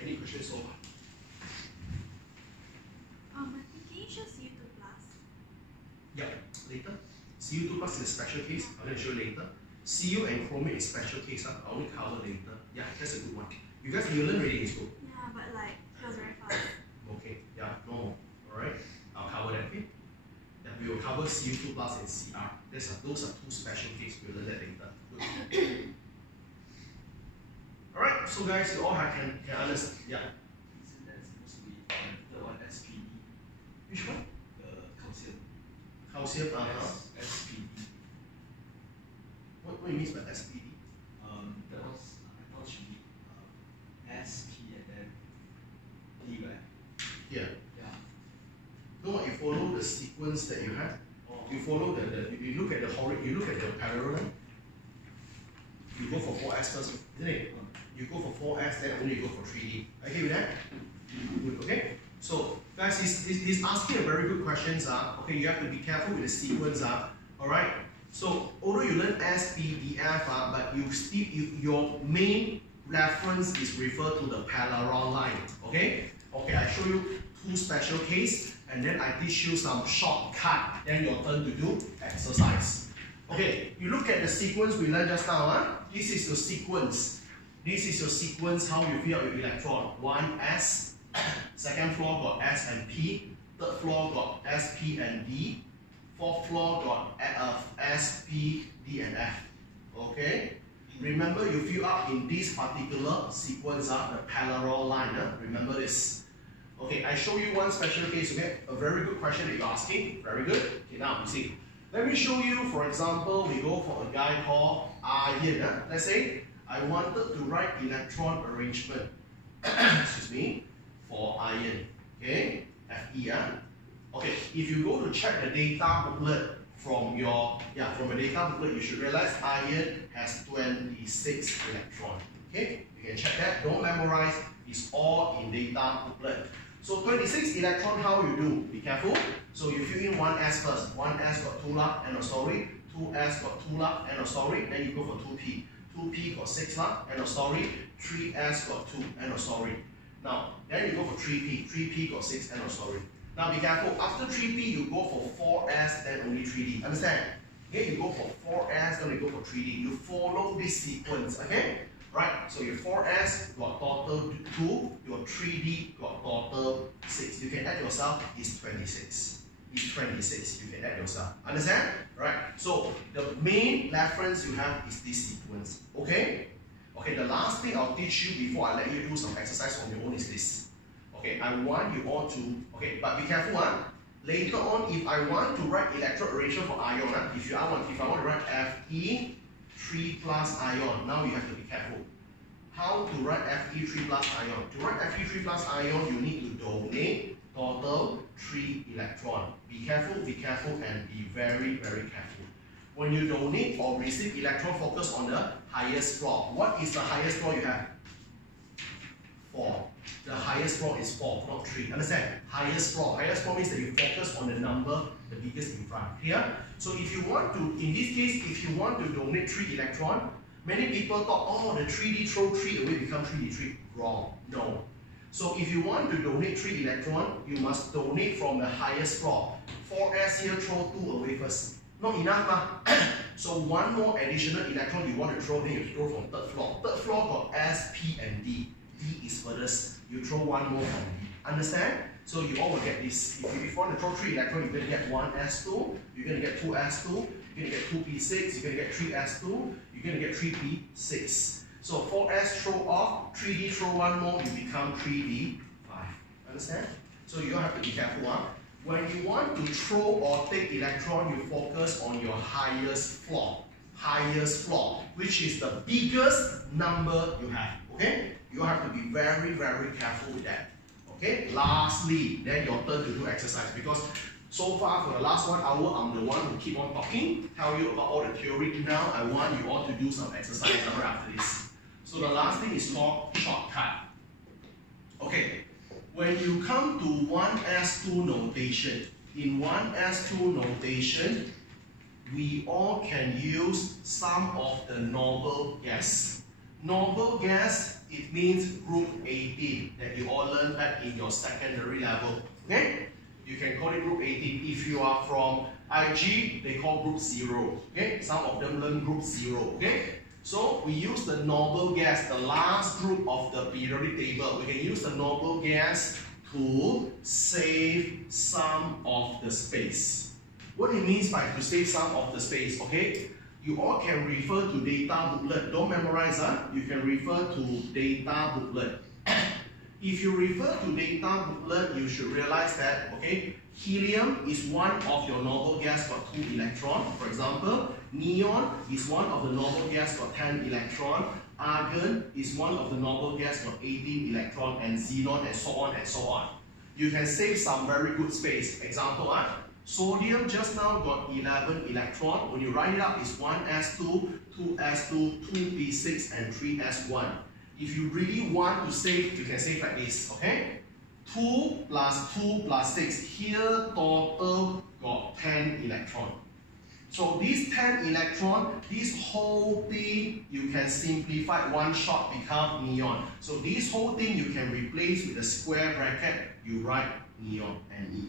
Any questions so far? I think can you show CO2 plus? Yeah, later. Cu2 plus is a special case. I'm going to show you later. Cu and chromate is special case. I only cover later. Yeah, that's a good one. You guys, you learn already in school. Yeah, but like it was very fast. Okay, yeah, no. Alright, I'll cover that, okay? Yeah, we will cover Cu2 plus and Cr. Those are two special cases. We'll learn that later. Good. Alright, so guys, you all can understand. Yeah. Isn't that supposed to be the one SPD? Which one? The calcium. Calcium, SPD. What do you mean by SPD? That was, I thought it should be SP and then D, right? Yeah. Yeah. No, you follow the sequence that you have. Oh. You follow you look at the parallel. You go for 4S first, isn't it? You go for 4S, then only you go for 3D. Okay with that? Good, okay? So, guys, he's asking a very good questions. Okay, you have to be careful with the sequence. Alright? So, although you learn SPDF, but your main reference is referred to the parallel line. Okay? Okay, I show you two special case, and then I teach you some shortcut. Then your turn to do exercise. Okay, you look at the sequence we learned just now. This is the sequence. This is your sequence how you fill out your electron. 1s, second floor got S and P, third floor got S, P and D, fourth floor got S, P, D and F. Okay? Remember you fill up in this particular sequence the parallel line. Remember this. Okay, I show you one special case, okay? A very good question that you're asking. Very good. Okay, now you see. Let me show you, for example, we go for a guy called iron. Let's say I wanted to write electron arrangement, excuse me, for iron. Okay, Fe. Okay, if you go to check the data booklet from from a data booklet, you should realize iron has 26 electrons. Okay, you can check that. Don't memorize. It's all in data booklet. So 26 electron, how you do? Be careful. So you fill in 1s first. 1s got 2 lug, end of story. 2s got 2 lug, end of story. Then you go for 2p. 2p got 6 lug, end of story. 3s got 2, end of story. Now, then you go for 3p. 3p got 6, end of story. Now be careful. After 3p, you go for 4s, then only 3d. Understand? Okay, you go for 4s, then you go for 3d. You follow this sequence. Okay? right? So your 4s got total 2, your 3d got total 6. You can add yourself, is 26. Is 26. You can add yourself. Understand? Right? So the main reference you have is this sequence. Okay? Okay, the last thing I'll teach you before I let you do some exercise on your own is this. Okay, I want you all to, okay, but be careful, huh? Later on, if I want to write electrode arrangement for ion, if I want to write Fe 3 plus ion, now you have to be careful. How to write Fe 3 plus ion? To write Fe 3 plus ion, you need to donate total 3 electron. Be careful, and be very, very careful. When you donate or receive electron, focus on the highest floor. What is the highest floor you have? 4. The highest floor is 4, not 3. Understand? Highest floor. Highest floor means that you focus on the number, the biggest in front. Here. So if you want to, in this case, if you want to donate 3 electron, many people thought, oh, the 3D throw 3 away become 3D3. Wrong. No. So if you want to donate 3 electron, you must donate from the highest floor. 4s here, throw 2 away first. Not enough, ma. So one more additional electron you want to throw, then you throw from third floor. Third floor got S, P, and D. D is furthest. You throw one more from D. Understand? So you all will get this. If you want to throw 3 electrons, you're going to get 1s2, you're going to get 2s2, you're going to get 2p6, you're going to get 3s2, you're going to get 3p6. So 4s throw off, 3d throw one more, you become 3d5. Understand? So you all have to be careful. Huh? When you want to throw or take electron, you focus on your highest floor. Highest floor, which is the biggest number you have. Okay? You have to be very, very careful with that. Okay? Lastly, then your turn to do exercise, because so far for the last 1 hour, I'm the one who keep on talking, tell you about all the theory. Now I want you all to do some exercise right after this. So the last thing is called shortcut. Okay, when you come to 1s2 notation, in 1s2 notation, we all can use some of the noble gas. Noble gas, it means group 18 that you all learned back in your secondary level. Okay? You can call it group 18. If you are from IG, they call group 0. Okay? Some of them learn group 0. Okay? So we use the noble gas, the last group of the periodic table. We can use the noble gas to save some of the space. What it means by to save some of the space, okay? You all can refer to data booklet. Don't memorize, huh? You can refer to data booklet. If you refer to data booklet, you should realize that, okay, helium is one of your noble gas got 2 electrons. For example, neon is one of the noble gas got 10 electrons. Argon is one of the noble gas got 18 electrons, and xenon, and so on and so on. You can save some very good space. Example, sodium just now got 11 electrons. When you write it up, it's 1s2, 2s2, 2p6, and 3s1. If you really want to save, you can save like this, okay? 2 plus 2 plus 6. Here, total got 10 electrons. So these 10 electrons, this whole thing, you can simplify one shot, become neon. So this whole thing, you can replace with a square bracket. You write neon and E.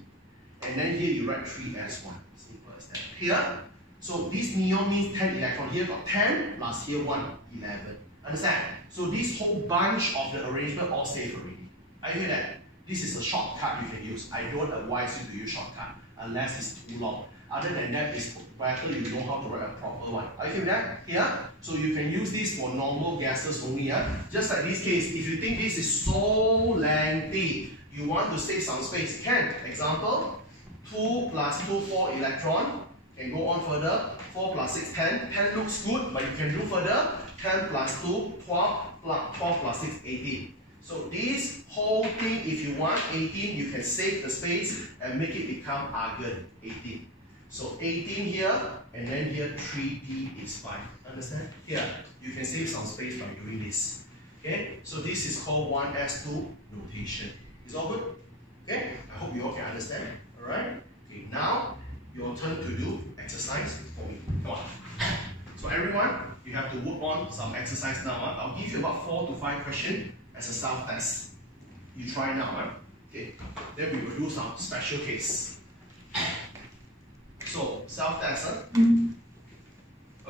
And then here, you write 3s1. Simple as that. Here, so this neon means 10 electrons. Here got 10 plus here 1, 11. Understand? So this whole bunch of the arrangement all saved already. I hear that? This is a shortcut you can use. I don't advise you to use shortcut unless it's too long. Other than that, it's better you know how to write a proper one. I feel that? Here, so you can use this for normal gases only. Just like this case, if you think this is so lengthy, you want to save some space, can. Example, 2 plus 2, 4 electron. Can go on further. 4 plus 6, 10. 10 looks good, but you can do further. 10 plus 2, 12, 12 plus 6, 18. So this whole thing, if you want 18, you can save the space and make it become argon, 18. So 18 here, and then here 3p is 5. Understand? Here, you can save some space by doing this. Okay? So this is called 1s2 notation. Is all good? Okay? I hope you all can understand. Alright? Okay, now your turn to do exercise for me. Come on. So everyone, you have to work on some exercise now. I'll give you about 4 to 5 questions as a self-test. You try now. Okay. Then we will do some special case. So, self-test.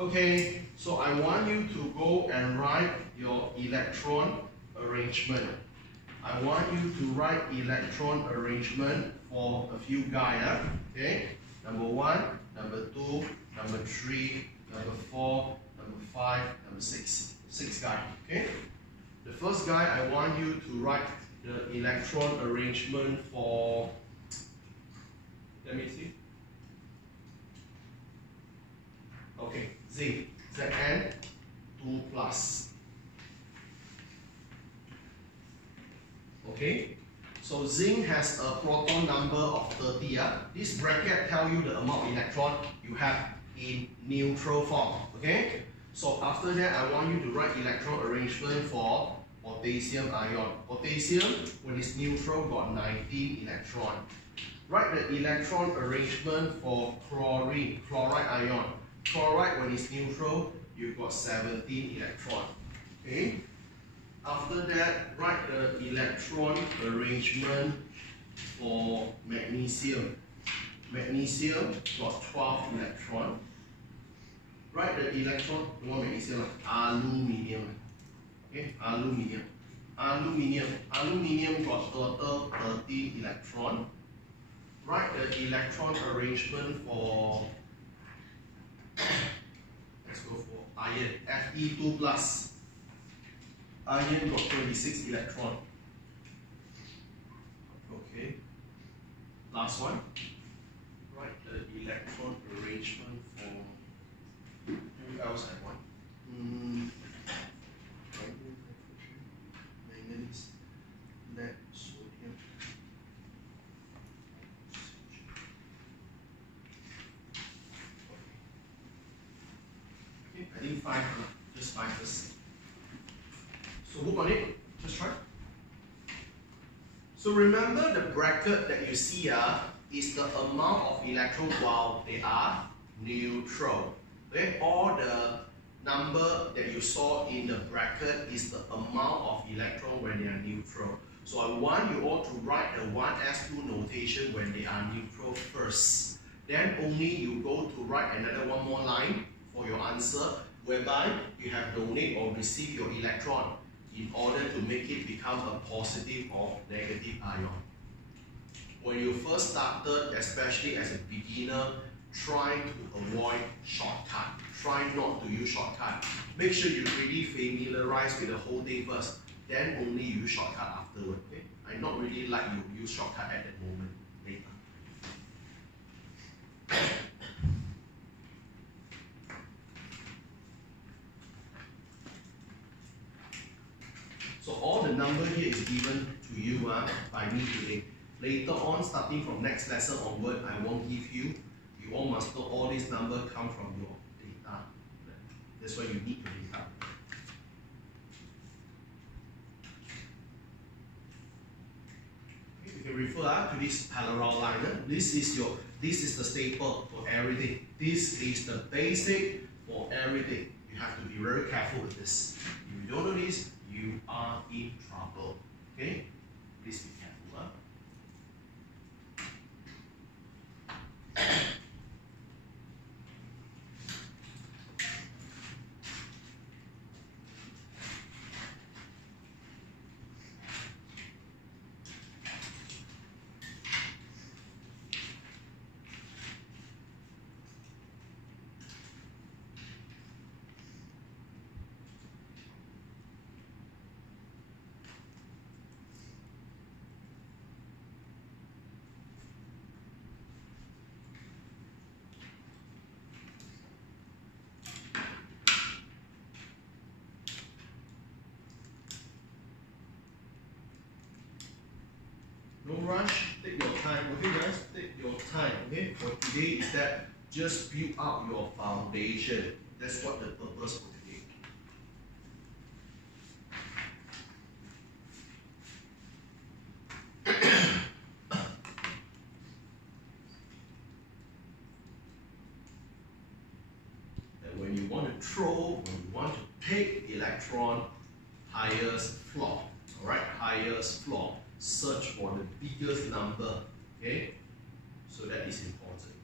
Okay, so I want you to go and write your electron arrangement. I want you to write electron arrangement for a few guys. Okay, number 1, number 2, number 3, number 4, number 5, number 6. 6 guys. Okay. The first guy, I want you to write the electron arrangement for. Let me see. Okay, zinc, Zn 2 plus. Okay, so zinc has a proton number of 30. This bracket tells you the amount of electron you have in neutral form. Okay, so after that, I want you to write electron arrangement for potassium ion. Potassium, when it's neutral, got 19 electron. Write the electron arrangement for chlorine, chloride ion. Chloride, when it's neutral, you've got 17 electron. Okay. After that, write the electron arrangement for magnesium. Magnesium got 12 electron. Write the electron, no more magnesium, aluminium. Okay, aluminium. Aluminium got total 13 electron. Write the electron arrangement for, let's go for iron, Fe2 plus. Iron got 26 electron. Okay. Last one. Write the electron arrangement for, who else I want? Manganese, lead, sodium. Okay, I think 5, just 5 first. So work on it, just try. So remember the bracket that you see here is the amount of electrons while they are neutral. Okay, all the number that you saw in the bracket is the amount of electron when they are neutral. So I want you all to write the 1s2 notation when they are neutral first. Then only you go to write another one more line for your answer, whereby you have donate or receive your electron in order to make it become a positive or negative ion. When you first started, especially as a beginner, try to avoid shortcut. Try not to use shortcut. Make sure you really familiarize with the whole thing first, then only use shortcut afterward. Okay? I not really like you use shortcut at that moment later. So all the number here is given to you by me today. Later on, starting from next lesson onward, I won't give you. You all must know all these numbers come from your data. That's why you need the data. Okay, you can refer to this parallel line. This is the staple for everything. This is the basic for everything. You have to be very careful with this. If you don't know this, you are in trouble. Okay? Please be careful. No rush, take your time, okay guys? Take your time, okay? For today is that just build up your foundation. That's what the purpose for today. And when you want to throw, when you want to take electron, highest floor, alright? Highest floor. Search for the biggest number, okay? So that is important.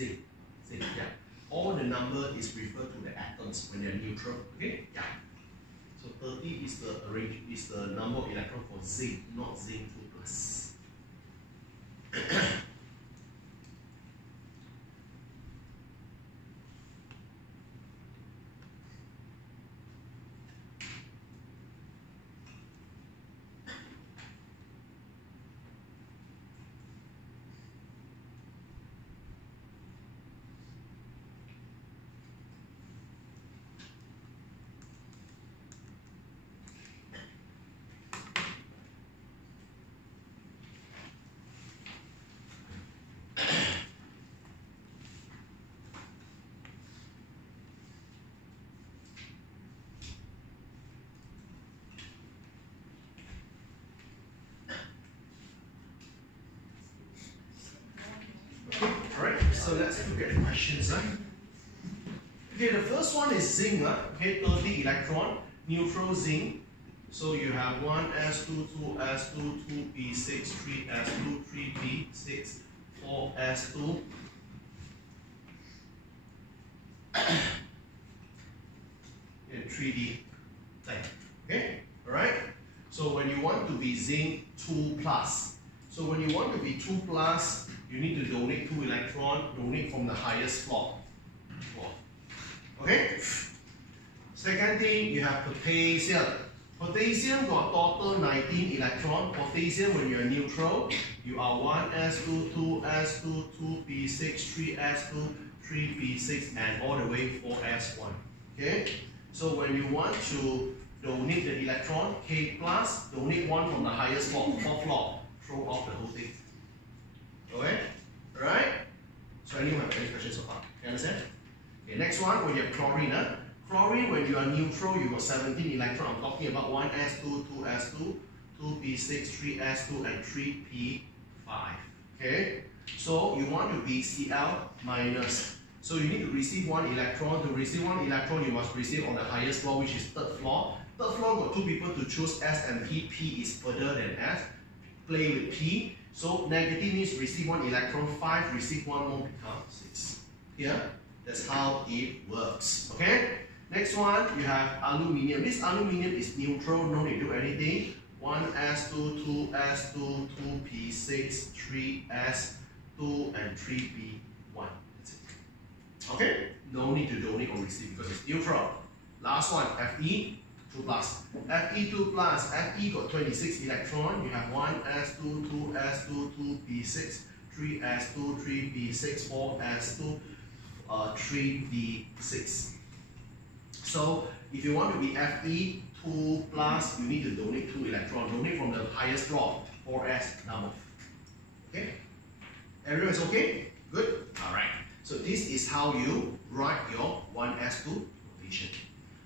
zinc. Zinc, yeah. All the number is referred to the atoms when they're neutral. Okay? Yeah. So 30 is the number of electron for zinc, not zinc 2 plus. Alright, so let's look at the questions. Okay, the first one is zinc. Okay, 30 electron, neutral zinc. So you have 1s2, 2s2, 2p6, 3s2, 3p6, 4s2. And 3d. Okay, alright. So when you want to be zinc 2 plus. So when you want to be 2 plus, you need to donate 2 electron, donate from the highest floor. Okay? Second thing, you have potassium. Potassium got total 19 electron. Potassium, when you're neutral, you are 1s2, 2s2, 2p6, 3s2, 3p6, and all the way 4s1. Okay? So when you want to donate the electron, K plus, donate one from the highest floor, 4th floor. Throw off the whole thing. Okay? Alright? So anyone have any questions so far? You understand? Okay, next one, when you have chlorine. Chlorine, when you are neutral, you got 17 electrons. I'm talking about 1s2, 2s2, 2p6, 3s2, and 3p5. Okay? So you want to be Cl minus. So you need to receive 1 electron. To receive 1 electron, you must receive on the highest floor, which is 3rd floor. 3rd floor got 2 people to choose S and P. P is further than S. Play with P. So negative means receive 1 electron, 5 receive 1 more become 6. Here, that's how it works. Okay? Next one, you have aluminium. This aluminium is neutral, no need to do anything. 1s2, 2s2, 2p6, 3s2, and 3p1. That's it. Okay? No need to donate or receive because it's neutral. Last one, Fe. 2 plus. Fe2 plus, Fe got 26 electron. You have 1s2, 2s2, 2p6, 3s2, 3p6, 4s2, 3p6. So if you want to be Fe2 plus, you need to donate 2 electrons. Donate from the highest floor, 4s number. Okay? Everyone is okay? Good? Alright. So this is how you write your 1s2 notation.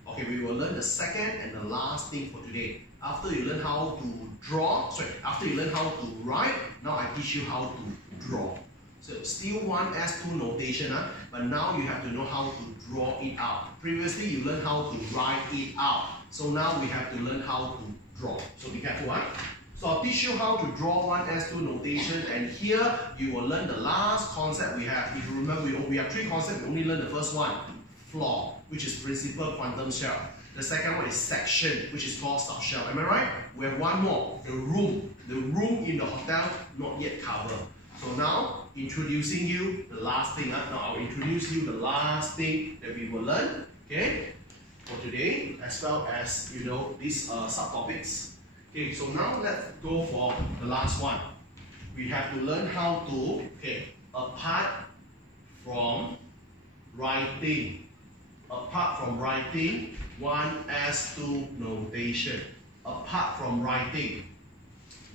Okay, we will learn the second and the last thing for today. After you learn how to draw, after you learn how to write, now I teach you how to draw. So still 1s2 notation, but now you have to know how to draw it out. Previously, you learned how to write it out. So now we have to learn how to draw. So be careful, So I'll teach you how to draw 1s2 notation, and here you will learn the last concept we have. If you remember, we have 3 concepts, we only learned the first one. Floor, which is principal quantum shell. The second one is section, which is called subshell. Am I right? We have one more, the room. The room in the hotel, not yet covered. So now, introducing you the last thing. Now I'll introduce you the last thing that we will learn, okay, for today, as well as, you know, these subtopics. Okay, so now let's go for the last one. We have to learn how to, okay, apart from writing 1s2 notation. Apart from writing,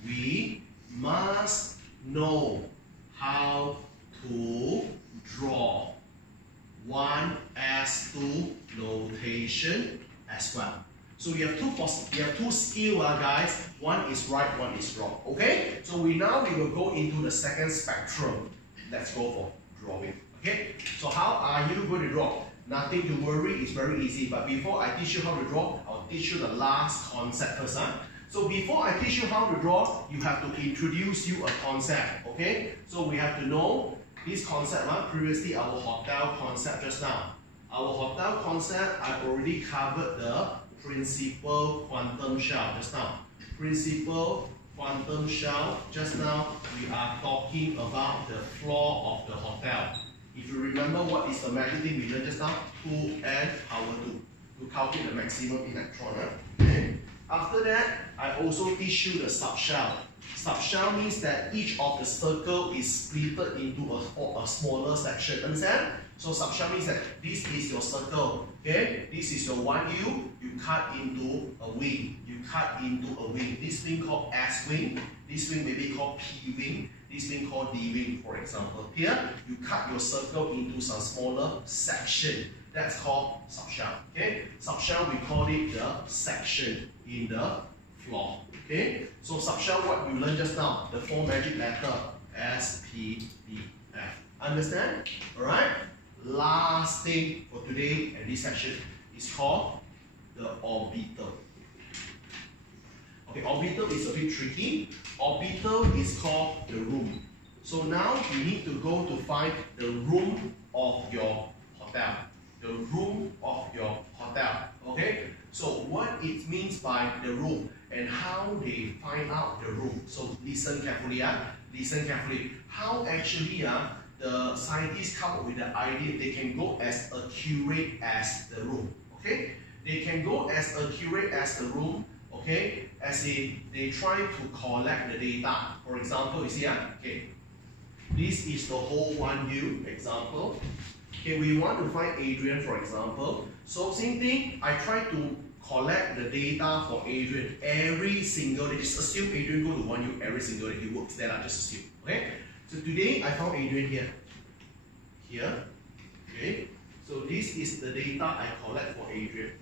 we must know how to draw 1s2 notation as well. So you have two skills, guys. One is right, one is wrong. Okay? So we will go into the second spectrum. Let's go for drawing. Okay? So how are you going to draw? Nothing to worry, it's very easy. But before I teach you how to draw, I'll teach you the last concept first. So before I teach you how to draw, you have to introduce you a concept. Okay? So we have to know This concept, previously our hotel concept just now. Our hotel concept, I've already covered the principal quantum shell just now. Principal quantum shell, just now we are talking about the floor of the hotel. If you remember what is the magic thing we learned just now, 2n power 2 to calculate the maximum electron. Okay. After that, I also teach you the subshell. Subshell means that each of the circle is split into a smaller section. Understand? So subshell means that this is your circle. Okay? This is your 1U. You cut into a wing. You cut into a wing. This wing called S wing. This wing may be called P wing. This wing called D wing, for example. Here, you cut your circle into some smaller section. That's called subshell. Okay? Subshell, we call it the section in the floor. Okay? So subshell, what you learned just now, the 4 magic letter S, P, D, F. Understand? Alright? Last thing for today and this section is called the orbital. Okay, orbital is a bit tricky. Orbital is called the room. So now you need to go to find the room of your hotel. The room of your hotel. Okay? So what it means by the room and how they find out the room. So listen carefully. Listen carefully. How actually the scientists come up with the idea they can go as accurate as the room. Okay? They can go as accurate as the room. Okay? As if they try to collect the data. For example, you see, okay, this is the whole 1U example. Okay, we want to find Adrian, for example. So same thing, I try to collect the data for Adrian every single day. Just assume Adrian go to 1U every single day. He works there, just assume. Okay? So today I found Adrian here. Here. Okay? So this is the data I collect for Adrian.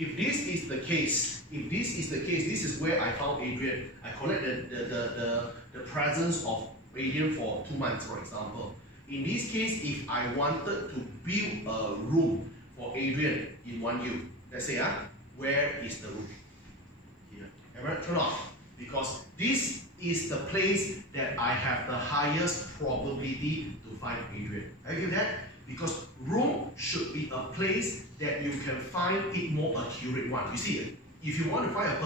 If this is the case, this is where I found Adrian. I collect the presence of Adrian for 2 months, for example. In this case, if I wanted to build a room for Adrian in 1U, let's say, where is the room? Here. Alright, turn off. Because this is the place that I have the highest probability to find Adrian. I give that? Because room should be a place that you can find it more accurate one. You see, if you want to find a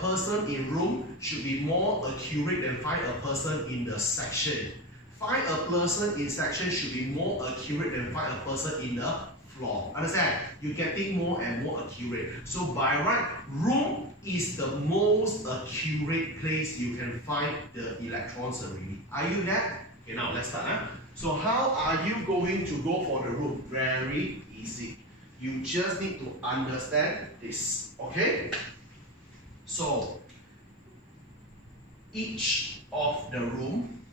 person in room should be more accurate than find a person in the section. Find a person in section should be more accurate than find a person in the floor. Understand? You're getting more and more accurate. So by right, room is the most accurate place you can find the electrons already. Are you there? Okay, now let's start. So how are you going to go for the room? Very easy. You just need to understand this. Okay? So each of the room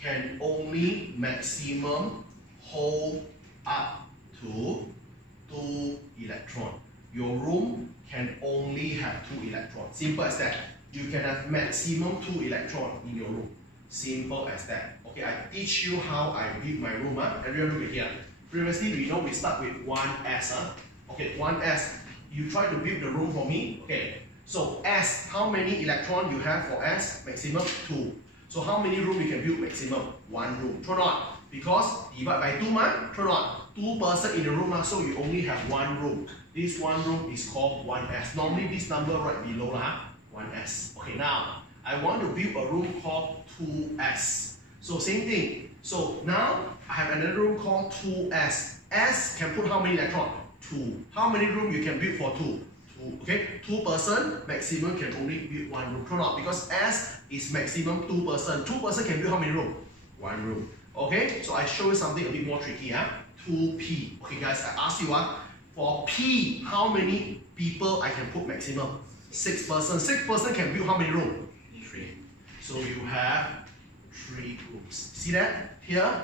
can only maximum hold up to 2 electrons. Your room can only have 2 electrons. Simple as that. You can have maximum 2 electrons in your room. Simple as that. Okay, I teach you how I build my room. Everyone look at here. Previously, we know we start with 1S. Okay, 1S. You try to build the room for me. Okay, so S, how many electrons you have for S? Maximum 2. So how many rooms you can build? Maximum 1 room. True or not? Because divide by 2 man. True or not? 2 persons in the room, so you only have 1 room. This 1 room is called 1S. Normally this number right below 1S. Okay, now I want to build a room called 2S. So same thing. So now I have another room called 2S. S can put how many electrons? 2. How many rooms you can build for 2? 2. Okay, 2 persons maximum can only build 1 room. True or not? Because S is maximum 2 persons. 2 persons can build how many rooms? 1 room. Okay, so I show you something a bit more tricky. 2P. Okay guys, I ask you for P, how many people I can put maximum? 6 persons. 6 persons can build how many rooms? 3. So you have 3 rooms. See that? Here,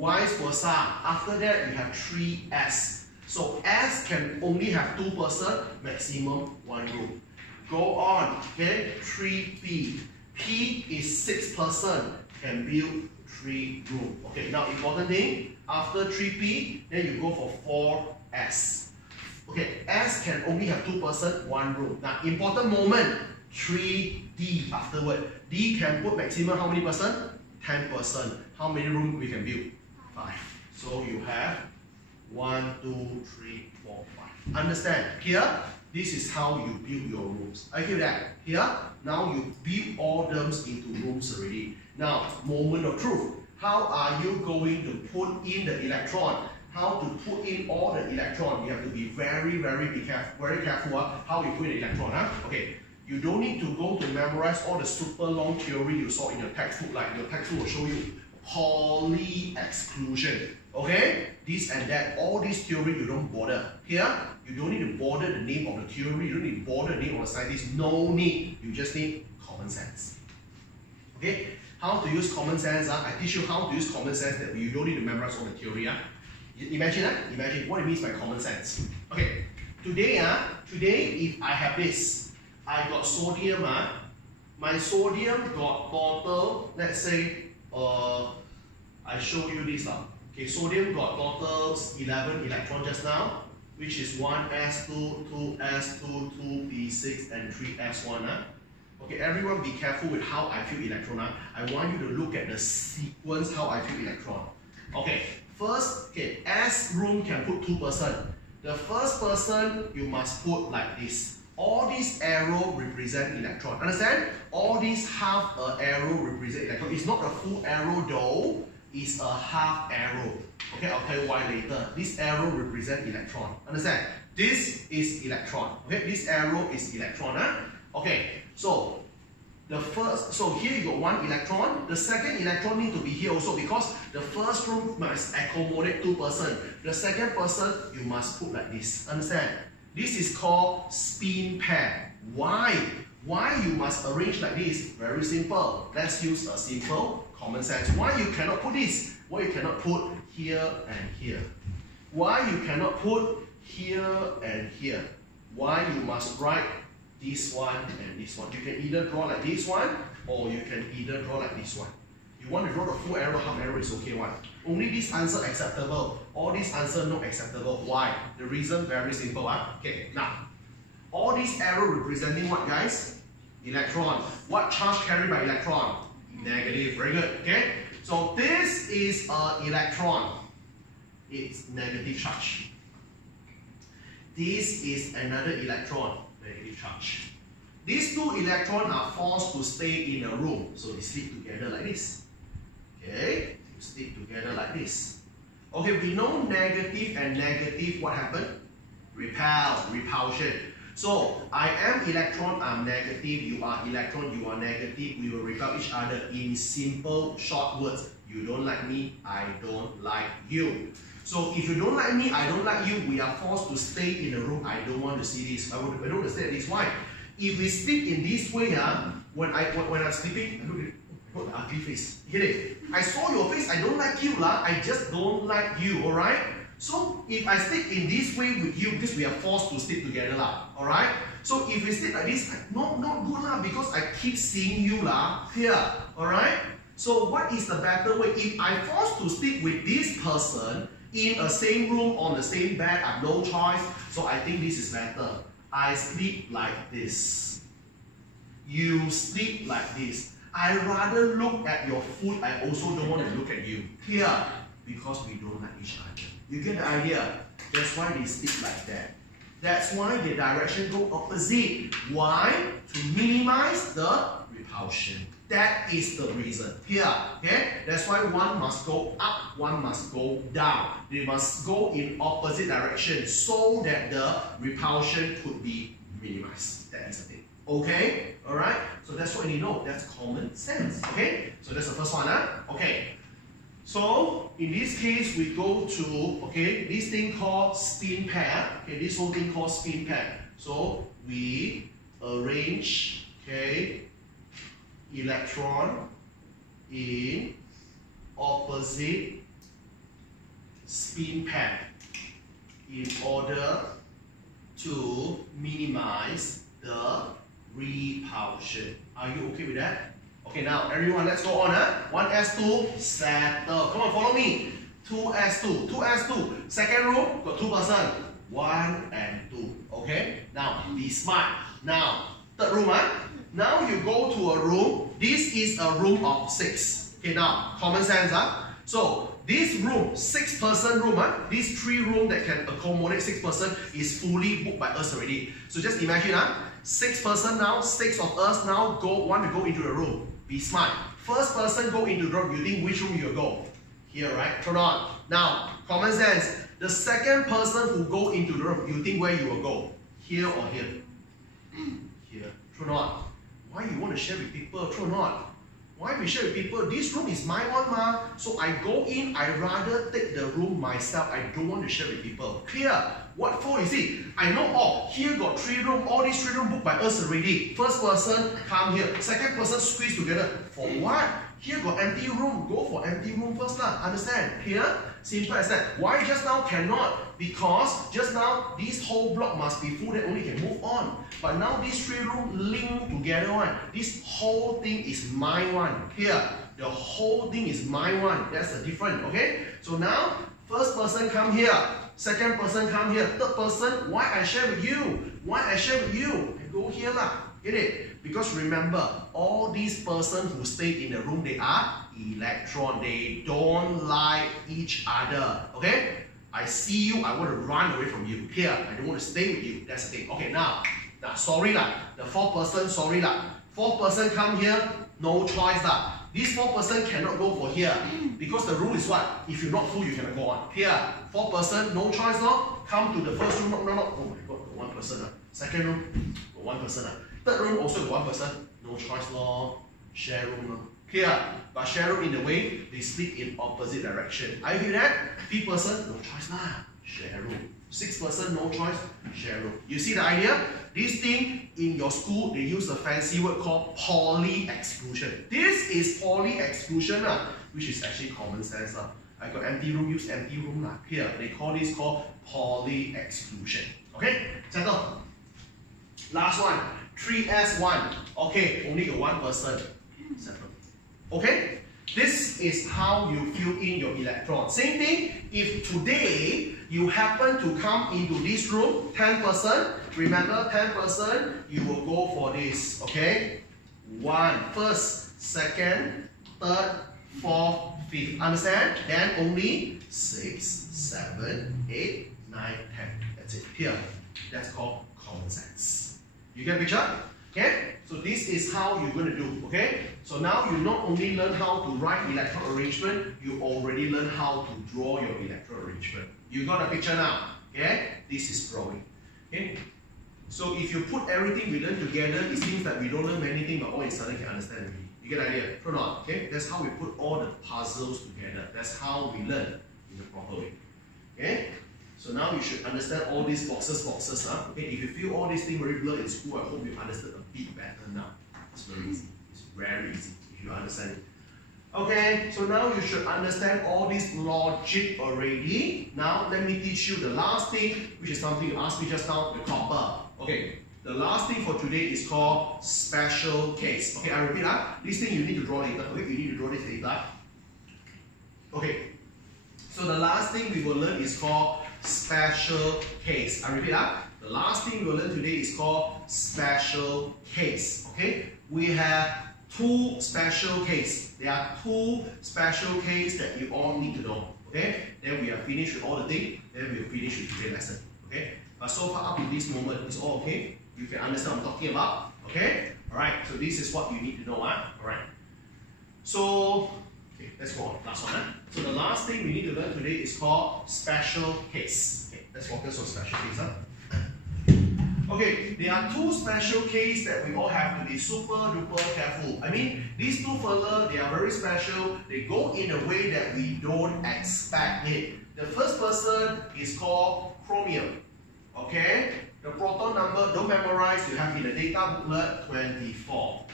vice versa. After that, you have 3S. So S can only have 2 persons, maximum 1 room. Go on, okay? 3P. P is 6 persons, can build 3 rooms. Okay, now important thing, after 3P, then you go for 4S. Okay, S can only have 2 persons, 1 room. Now, important moment, 3D afterward. D can put maximum how many person? 10 person. How many rooms we can build? 5. So you have 1, 2, 3, 4, 5. Understand? Here, this is how you build your rooms. I hear that. Here, now you build all them into rooms already. Now, moment of truth. How are you going to put in the electron? How to put in all the electron? You have to be very careful how you put in the electron. Okay, you don't need to go to memorize all the super long theory you saw in your textbook. Like your textbook will show you Pauli exclusion. Okay, this and that, all this theory you don't bother. Here, you don't need to bother the name of the theory. You don't need to bother the name of the scientist. No need. You just need common sense. Okay, how to use common sense? I teach you how to use common sense that you don't need to memorize all the theory. Imagine what it means by common sense. Okay, today if I have this, I got sodium. My sodium got total, let's say, I show you this. Okay, sodium got total 11 electrons just now, which is 1s2, 2s2, 2p6, and 3s1. Okay, everyone be careful with how I feel electron. I want you to look at the sequence how I feel electron. Okay, first, okay, S room can put 2 persons. The first person you must put like this. All these arrow represent electron. Understand? All these half arrow represent electron. It's not a full arrow though. It's a half arrow. Okay, I'll tell you why later. This arrow represent electron. Understand? This is electron. Okay, this arrow is electron. Okay, so here you got 1 electron. The second electron need to be here also because the first room must accommodate 2 persons. The second person you must put like this. Understand? This is called spin pair. Why? Why you must arrange like this? Very simple. Let's use a simple common sense. Why you cannot put this? Why you cannot put here and here? Why you cannot put here and here? Why you must write this one and this one? You can either draw like this one or you can either draw like this one. You want to draw the full arrow, half arrow is okay one. Only this answer acceptable. All this answer not acceptable. Why? The reason very simple. Okay, now all these arrow representing what, guys? Electron. What charge carried by electron? Negative. Very good. Okay. So this is an electron. It's negative charge. This is another electron. Negative charge. These 2 electrons are forced to stay in a room, so they stick together like this. Okay, they stick together like this. Okay, we know negative and negative. What happened? Repulsion. So I am electron, I'm negative. You are electron, you are negative. We will repel each other. In simple, short words. You don't like me, I don't like you. So if you don't like me, I don't like you, we are forced to stay in the room. I don't want to see this. I don't want to stay at this. Why? If we sleep in this way, when I'm sleeping, I look at the ugly face. Get it? I saw your face, I don't like you, I just don't like you, alright? So if I sleep in this way with you, because we are forced to sleep together, alright? So if we sleep like this, not good, because I keep seeing you here, alright? So what is the better way? If I forced to sleep with this person in a same room on the same bed, I have no choice. So I think this is better. I sleep like this. You sleep like this. I rather look at your foot. I also don't want to look at you here because we don't like each other. You get the idea? That's why they sleep like that. That's why the direction go opposite. Why? To minimize the repulsion. That is the reason here. Okay? That's why one must go up, one must go down. They must go in opposite direction so that the repulsion could be minimized. That is the thing. Okay? Alright? So that's what you know. That's common sense. Okay? So that's the first one. Okay. So in this case, we go to this thing called spin pair. Okay, this whole thing called spin pair. So we arrange electron in opposite spin pair in order to minimize the repulsion. Are you okay with that? Okay, now everyone, let's go on. 1s2, settle. Come on, follow me. 2s2, 2s2. Second row, got 2 persons. 1 and 2. Okay? Now, be smart. Now, third room. Now you go to a room. This is a room of 6. Okay, now, common sense. So, this room, 6-person room, this 3 room that can accommodate 6 person is fully booked by us already. So just imagine, 6 person now, 6 of us now want to go into the room. Be smart. First person go into the room, you think which room you will go? Here, right? Turn on. Now, common sense. The second person who go into the room, you think where you will go? Here or here? Here. Turn on. Why you want to share with people? Turn on. Why we share with people? This room is my one, ma. So I go in, I rather take the room myself. I don't want to share with people. Clear? What for? You see, I know all. Here got 3 rooms. All these 3 rooms booked by us already. First person come here. Second person squeeze together. For what? Here got empty room. Go for empty room first lah. Understand? Clear? Simple as that. Why just now cannot? Because just now this whole block must be full, that only can move on. But now these 3 rooms link together one. This whole thing is my one. Here, the whole thing is my one. That's the difference. Okay? So now, first person come here. Second person come here. Third person, why I share with you? Why I share with you? I go here lah. Get it? Because remember, all these persons who stay in the room, they are electron. They don't like each other. Okay? I see you, I want to run away from you. Here, I don't want to stay with you. That's the thing. Okay, now sorry lah. The 4th person, sorry lah. 4th person come here, no choice lah. This 4th person cannot go for here. Because the rule is what? If you're not full, you cannot go on. Here, 4th person, no choice no. Come to the first room, no. Oh my god, got 1 person. Second room, got 1 person. Third room also got 1 person. No choice no. Share room no. Clear? But share room in the way, they sleep in opposite direction. Are you hear that? 5th person, no choice lah. Share room. 6th person, no choice. Share room. You see the idea? This thing, in your school, they use a fancy word called Pauli exclusion. This is Pauli exclusion, which is actually common sense. I got empty room, use empty room. Here, they call this called Pauli exclusion. Okay? Settle. Last one. 3S1. Okay, only got 1 person. Settle. Okay? This is how you fill in your electron. Same thing, if today you happen to come into this room, 10 person, remember 10 person, you will go for this, okay? 1, first, second, third, 4th, 5th. Understand? Then only 6, 7, 8, 9, 10. That's it. Here. That's called common sense. You get the picture? Okay? So this is how you're going to do, okay? So now you not only learn how to write electron arrangement, you already learn how to draw your electron arrangement. You got a picture now, okay? This is drawing, okay? So if you put everything we learn together, it seems that we don't learn many things, but all of a sudden can understand already. You get the idea? Turn on, okay? That's how we put all the puzzles together. That's how we learn in a proper way, okay? So now you should understand all these boxes, okay? If you feel all these things very blurred in school, I hope you understood a bit better now. It's very easy. It's very easy if you understand it. Okay, so now you should understand all this logic already. Now let me teach you the last thing, which is something you asked me just now, the copper. Okay, the last thing for today is called special case. Okay, I repeat that. This thing you need to draw later. Okay, you need to draw this later. Okay, so the last thing we will learn is called special case. I repeat that. The last thing we will learn today is called special case. Okay, we have 2 special case. There are 2 special case that you all need to know. Okay, then we are finished with all the things. Then we will finish with today's lesson. Okay, but so far up to this moment, it's all okay. You can understand what I'm talking about. Okay, all right. So this is what you need to know. All right. So okay, let's go on. Last one. So the last thing we need to learn today is called special case. Okay, let's focus on special case. Okay, there are 2 special cases that we all have to be super duper careful. I mean, these 2 fellas, they are very special. They go in a way that we don't expect it. The first person is called chromium. Okay, the proton number, don't memorize, you have in the data booklet 24.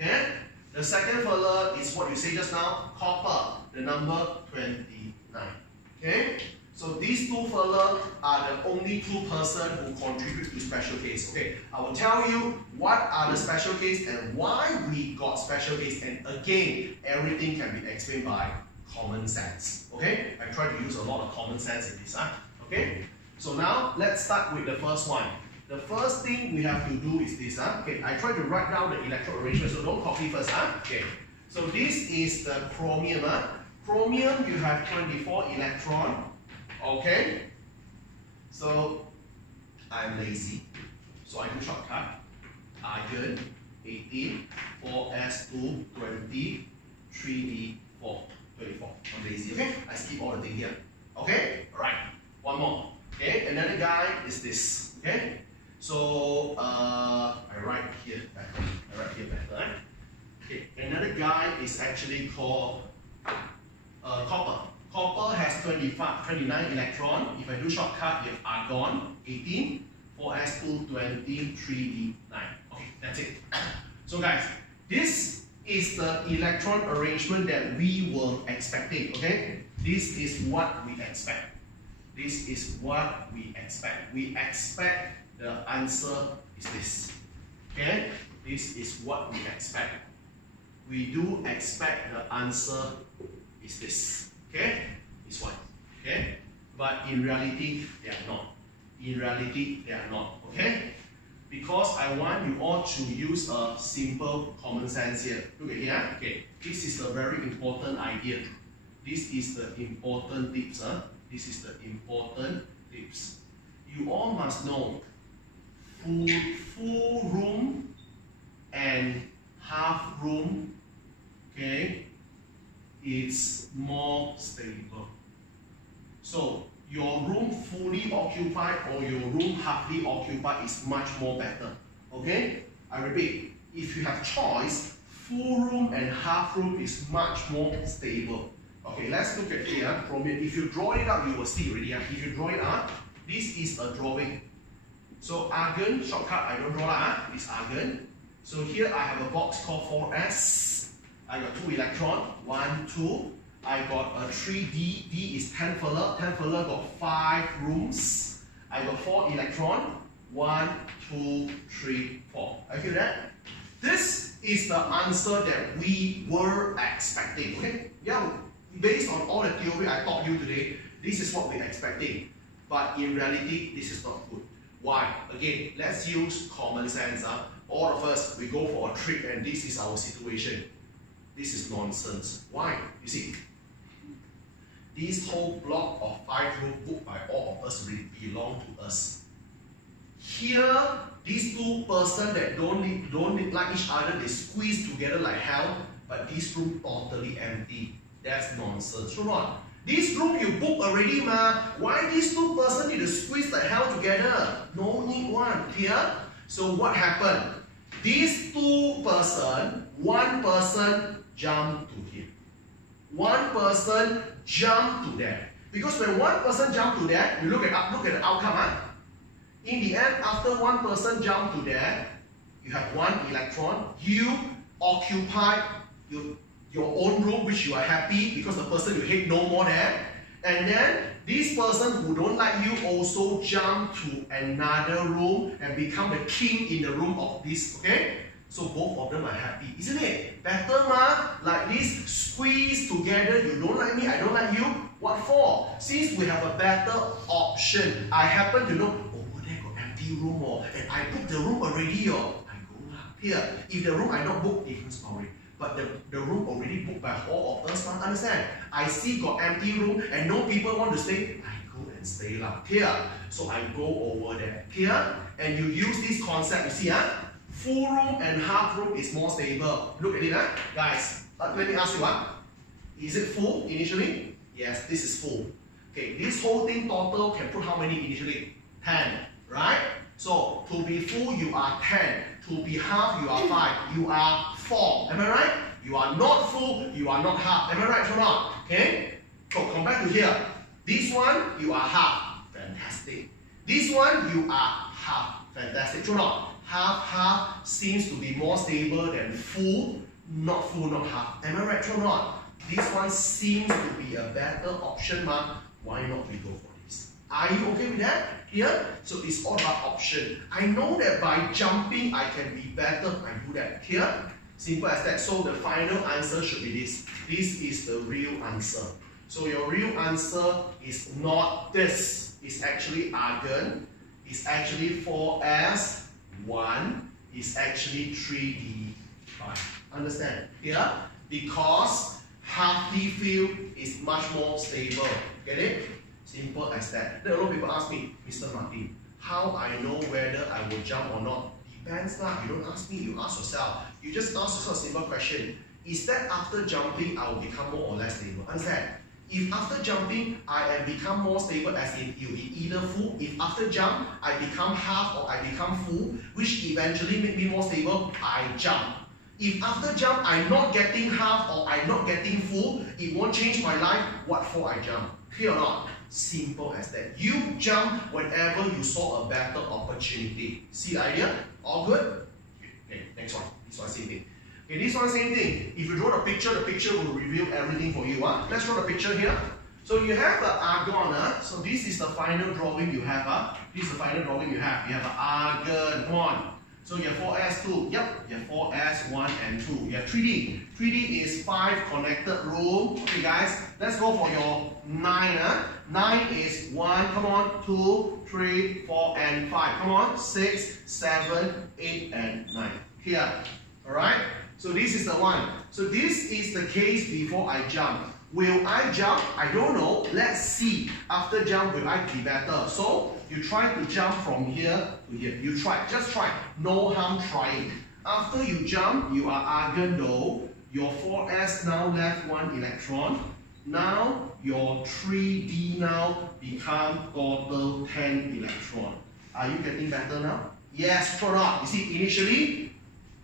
Okay, the second fella is what you say just now, copper, the number 29. Okay. So these 2 fellas are the only 2 persons who contribute to special case. Okay, I will tell you what are the special case and why we got special case. And again, everything can be explained by common sense. Okay, I try to use a lot of common sense in this. Okay, So now let's start with the first one. The first thing we have to do is this. Okay, I try to write down the electron arrangement, so don't copy first. Okay, so this is the chromium. Chromium, you have 24 electron. Okay, so I'm lazy, so I do shortcut. Argon 18, 4s2 20, 3d4 24. I'm lazy. Okay, I skip all the thing here. Okay, alright. One more. Okay, another guy is this. Okay, so I write here better. Right? Okay, another guy is actually called copper. Copper has 29 electron. If I do shortcut, you have argon 18, 4s2 20, 3d9. Okay, that's it. So guys, this is the electron arrangement that we were expecting. Okay, this is what we expect. This is what we expect. We expect the answer is this. Okay, this is what we expect. We do expect the answer is this. Okay, this one. Okay, but in reality they are not. In reality they are not. Okay, because I want you all to use a simple common sense here. Look at here. Okay, this is a very important idea. This is the important tips. This is the important tips. You all must know full room and half room, okay, is more stable. So your room fully occupied or your room halfly occupied is much more better. Okay? I repeat, if you have choice, full room and half room is much more stable. Okay, let's look at here. If you draw it up, you will see already. If you draw it up, this is a drawing. So argon, shortcut, I don't draw it's argon. So here I have a box called 4s. I got 2 electron, 1, 2. I got a 3d, d is 10 furlong. 10 furlong got 5 rooms. I got 4 electron, 1, 2, 3, 4. I feel that? This is the answer that we were expecting. Okay? Yeah. Based on all the theory I taught you today, this is what we're expecting. But in reality, this is not good. Why? Again, let's use common sense. All of us, we go for a trip and this is our situation. This is nonsense. Why? You see, this whole block of 5 rooms booked by all of us really belong to us. Here, these 2 persons that don't like each other, they squeeze together like hell, but this room totally empty. That's nonsense, true not? This room you book already, ma. Why these 2 persons need to squeeze like hell together? No need one. Here. So what happened? These 2 persons, 1 person jumped to here. 1 person jumped to there. Because when 1 person jumped to there, you look at the outcome. In the end, after 1 person jumped to there, you have 1 electron. You occupy your own room, which you are happy because the person you hate no more there. And then this person who don't like you also jump to another room and become the king in the room of this. Okay? So both of them are happy. Isn't it? Better, ma? Like this, squeeze together. You don't like me, I don't like you. What for? Since we have a better option. I happen to know over there got empty room, and I booked the room already. I go here. If the room I not booked, different story. But the room already booked by all of us, understand? I see got empty room and no people want to stay. I go and stay here. So I go over there. Here, and you use this concept, you see, full room and half room is more stable. Look at it, guys. Let me ask you, is it full initially? Yes, this is full. Okay, this whole thing total can put how many initially? 10, right? So to be full, you are 10. To be half, you are 5. You are 4. Am I right? You are not full, you are not half. Am I right or not? Okay? So come back to here. This one, you are half. Fantastic. This one, you are half. Fantastic. True or not? Half seems to be more stable than full, not half. Am I right or not? This one seems to be a better option, why not we go for this? Are you okay with that? Here, so it's all about option. I know that by jumping, I can be better. I do that. Here, simple as that. So the final answer should be this. This is the real answer. So your real answer is not this. is actually argon, is actually 4s1, is actually 3d5. Understand? Here, because half-D field is much more stable. Get it? Simple as that. Then a lot of people ask me, Mr. Martin, how I know whether I will jump or not? Depends lah. You don't ask me, you ask yourself. You just ask yourself a simple question. Is that after jumping I will become more or less stable? Understand? If after jumping I am become more stable, as in it will be either full. If after jump I become half or I become full, which eventually make me more stable, I jump. If after jump I'm not getting half or I'm not getting full, it won't change my life. What for I jump? Clear or not? Simple as that. You jump whenever you saw a better opportunity. See the idea? All good? Okay, next one. This one same thing. Okay, this one same thing. If you draw the picture will reveal everything for you. Let's draw the picture here. So you have the argon. So this is the final drawing you have. This is the final drawing you have. You have an argon 1. So you have 4s2. Yep, you have 4s1 and 2. You have 3d. 3d is 5 connected room. Okay guys, let's go for your 9. 9 is 1, come on, 2, 3, 4, and 5. Come on, 6, 7, 8, and 9. Here. Alright? So this is the one. So this is the case before I jump. Will I jump? I don't know. Let's see. After jump, will I be better? So you try to jump from here to here. You try. Just try. No harm trying. After you jump, you are argon though. Your 4s now left 1 electron. Now your 3d now become total 10 electron. Are you getting better now? Yes, true or not? You see, initially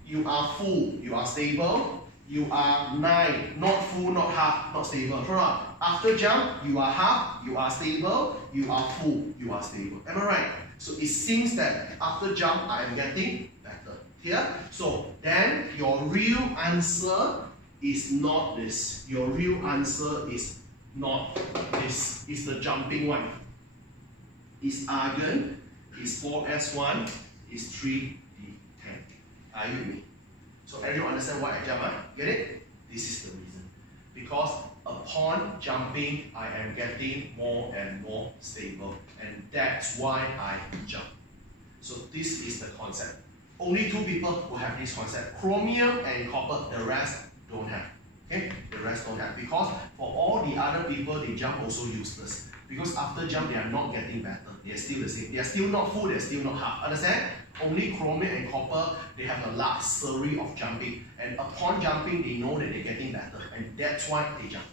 you are full, you are stable. You are 9, not full, not half, not stable. True or not? After jump, you are half, you are stable. You are full, you are stable. Am I right? So it seems that after jump, I am getting better. Here, so then your real answer is not this. Your real answer is not this. It's the jumping one. It's argon, it's 4s1, it's 3d10. Are you with me? So everyone understand why I jump? Get it? This is the reason. Because upon jumping, I am getting more and more stable. And that's why I jump. So this is the concept. Only 2 people who have this concept. Chromium and copper, the rest don't have. Okay? The rest don't have. Because for all the other people, they jump also useless. Because after jump, they are not getting better. They are still the same. They are still not full, they are still not half. Understand? Only chromium and copper, they have a luxury of jumping. And upon jumping, they know that they're getting better. And that's why they jump.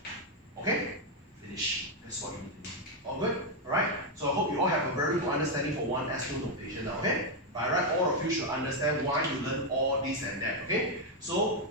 Okay? Finish. That's what you need to do. All good? Alright? So I hope you all have a very good understanding for 1s2 notation now. Okay? By right, all of you should understand why you learn all this and that. Okay? So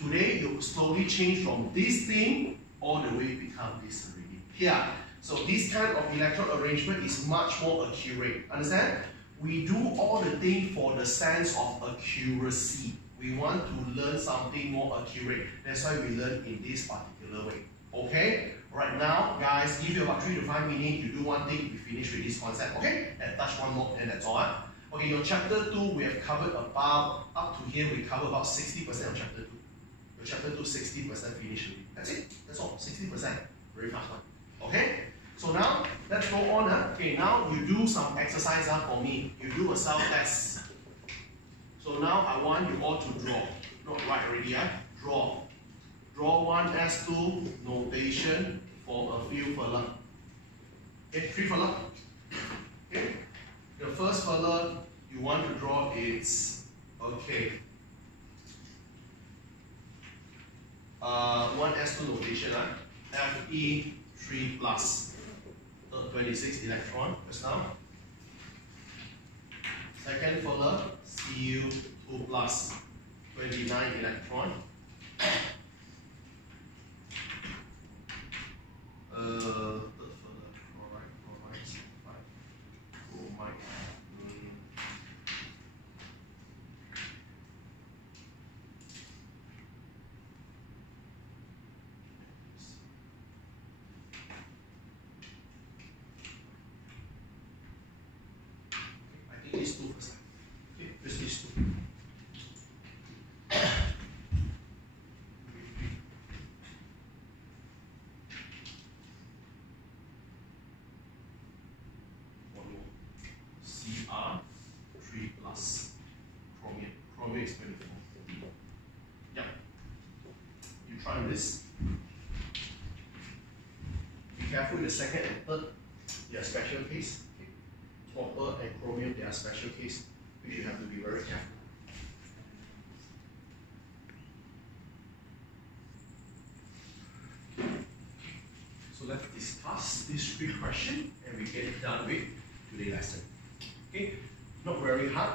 today, you slowly change from this thing all the way become this already. Here. So this kind of electron arrangement is much more accurate. Understand? We do all the things for the sense of accuracy. We want to learn something more accurate. That's why we learn in this particular way. Okay? Right now, guys, give you about 3 to 5 minutes. You do one thing, we finish with this concept. Okay? And touch one more, and that's all. Okay, your chapter 2, we have covered about, up to here, we cover about 60% of chapter 2. Your chapter 2, 60% finished. That's it. That's all. 60%. Very fast one. Okay? So now, let's go on. Okay, now you do some exercise for me. You do a self-test. So now I want you all to draw. Not write already, draw. Draw 1s2 notation for a few fella. Okay, 3 fella. Okay. The first fella you want to draw is, okay, 1s2 notation, Fe3 plus. 26 electron just now. Second fella, Cu2 plus 29 electron. Third fella, chloride, 5. Bromide. These 2 first. Okay, just these 2. You try this. Be careful with the second and third. They are special case. Okay. Copper and chromium, they are special case, which you have to be very careful. So let's discuss these 3 questions and we get it done with today's lesson. Okay, not very hard.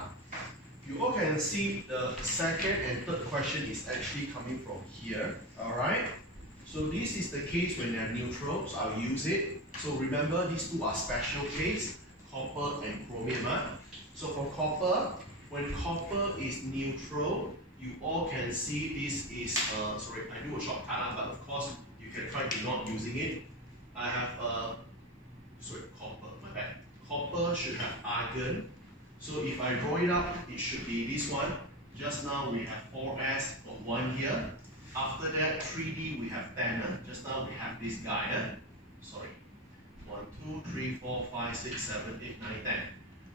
You all can see the second and third question is actually coming from here. Alright. So this is the case when they are neutral, so I'll use it. So remember these 2 are special case, copper and chromium. So for copper, when copper is neutral, you all can see this is, sorry, I do a shortcut, but of course you can try to not using it. I have copper, my bad. Copper should have argon. So if I draw it up, it should be this one. Just now we have 4s, got 1 here. After that, 3D we have 10. Just now we have this guy. Sorry. 1, 2, 3, 4, 5, 6, 7, 8, 9, 10.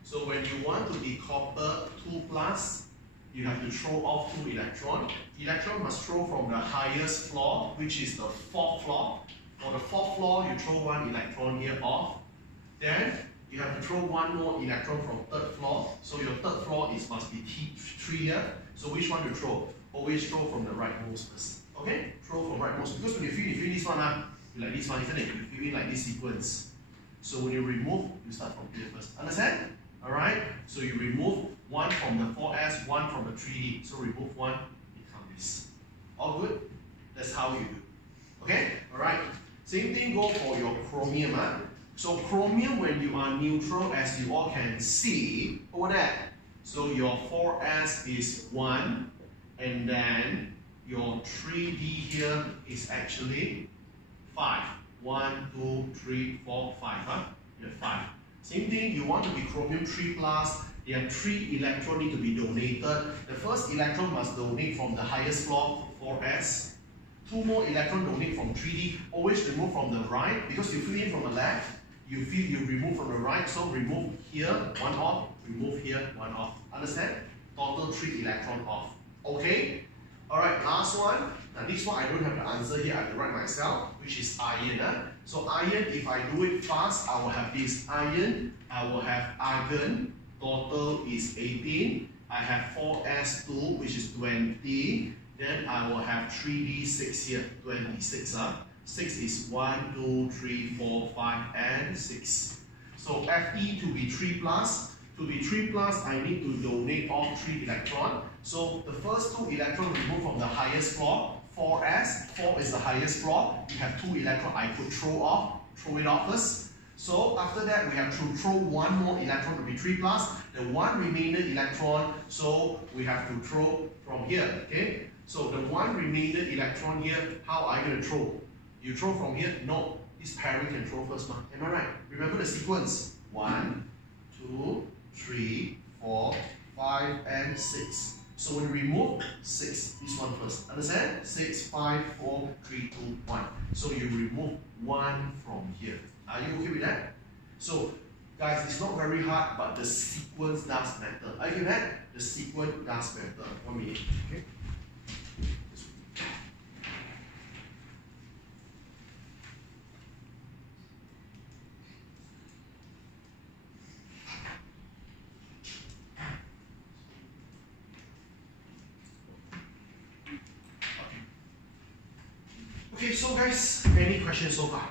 So when you want to be copper 2+, you have to throw off 2 electrons. Electron must throw from the highest floor, which is the 4th floor. For the 4th floor, you throw 1 electron here off. Then you have to throw 1 more electron from 3rd floor. So your 3rd floor must be T3 here. So which one to throw? Always throw from the rightmost first. Okay? Throw from rightmost. Because when you fill this one up, you like this one, isn't it? You fill in like this sequence. So when you remove, you start from here first. Understand? Alright? So you remove 1 from the 4s, 1 from the 3D. So remove 1, it comes this. All good? That's how you do. Okay? Alright. Same thing go for your chromium. So chromium, when you are neutral, as you all can see over there. So your 4s is 1, and then your 3D here is actually 5. 1, 2, 3, 4, 5. You have 5. Same thing, you want to be chromium 3+, there are 3 electrons need to be donated. The first electron must donate from the highest floor, 4s. 2 more electrons donate from 3D. Always remove from the right, because you fill in from the left, you remove from the right, so remove here, 1 off, remove here, 1 off. Understand? Total 3 electrons off. Okay? Alright, last one. Now this one I don't have the answer here, I have to write myself, which is iron. So iron, if I do it fast, I will have this iron, I will have argon, total is 18. I have 4s2, which is 20. Then I will have 3d6 here, 26. 6 is 1, 2, 3, 4, 5, and 6. So Fe to be 3+. To be 3+, I need to donate all 3 electrons. So the first 2 electrons removed from the highest floor. 4s, 4 is the highest floor. You have 2 electrons I could throw it off first. So after that, we have to throw 1 more electron to be 3+. The 1 remaining electron, so we have to throw from here. Okay? So the 1 remaining electron here, how are you going to throw? You throw from here? No. This parent can throw first. Am I right? Remember the sequence. 1, 2, 3, 4, 5, and 6. So when you remove 6, this one first. Understand? 6, 5, 4, 3, 2, 1. So you remove 1 from here. Are you okay with that? So guys, it's not very hard, but the sequence does matter. Are you okay with that? The sequence does matter. 1 minute. Okay? Okay, so guys, any questions so far?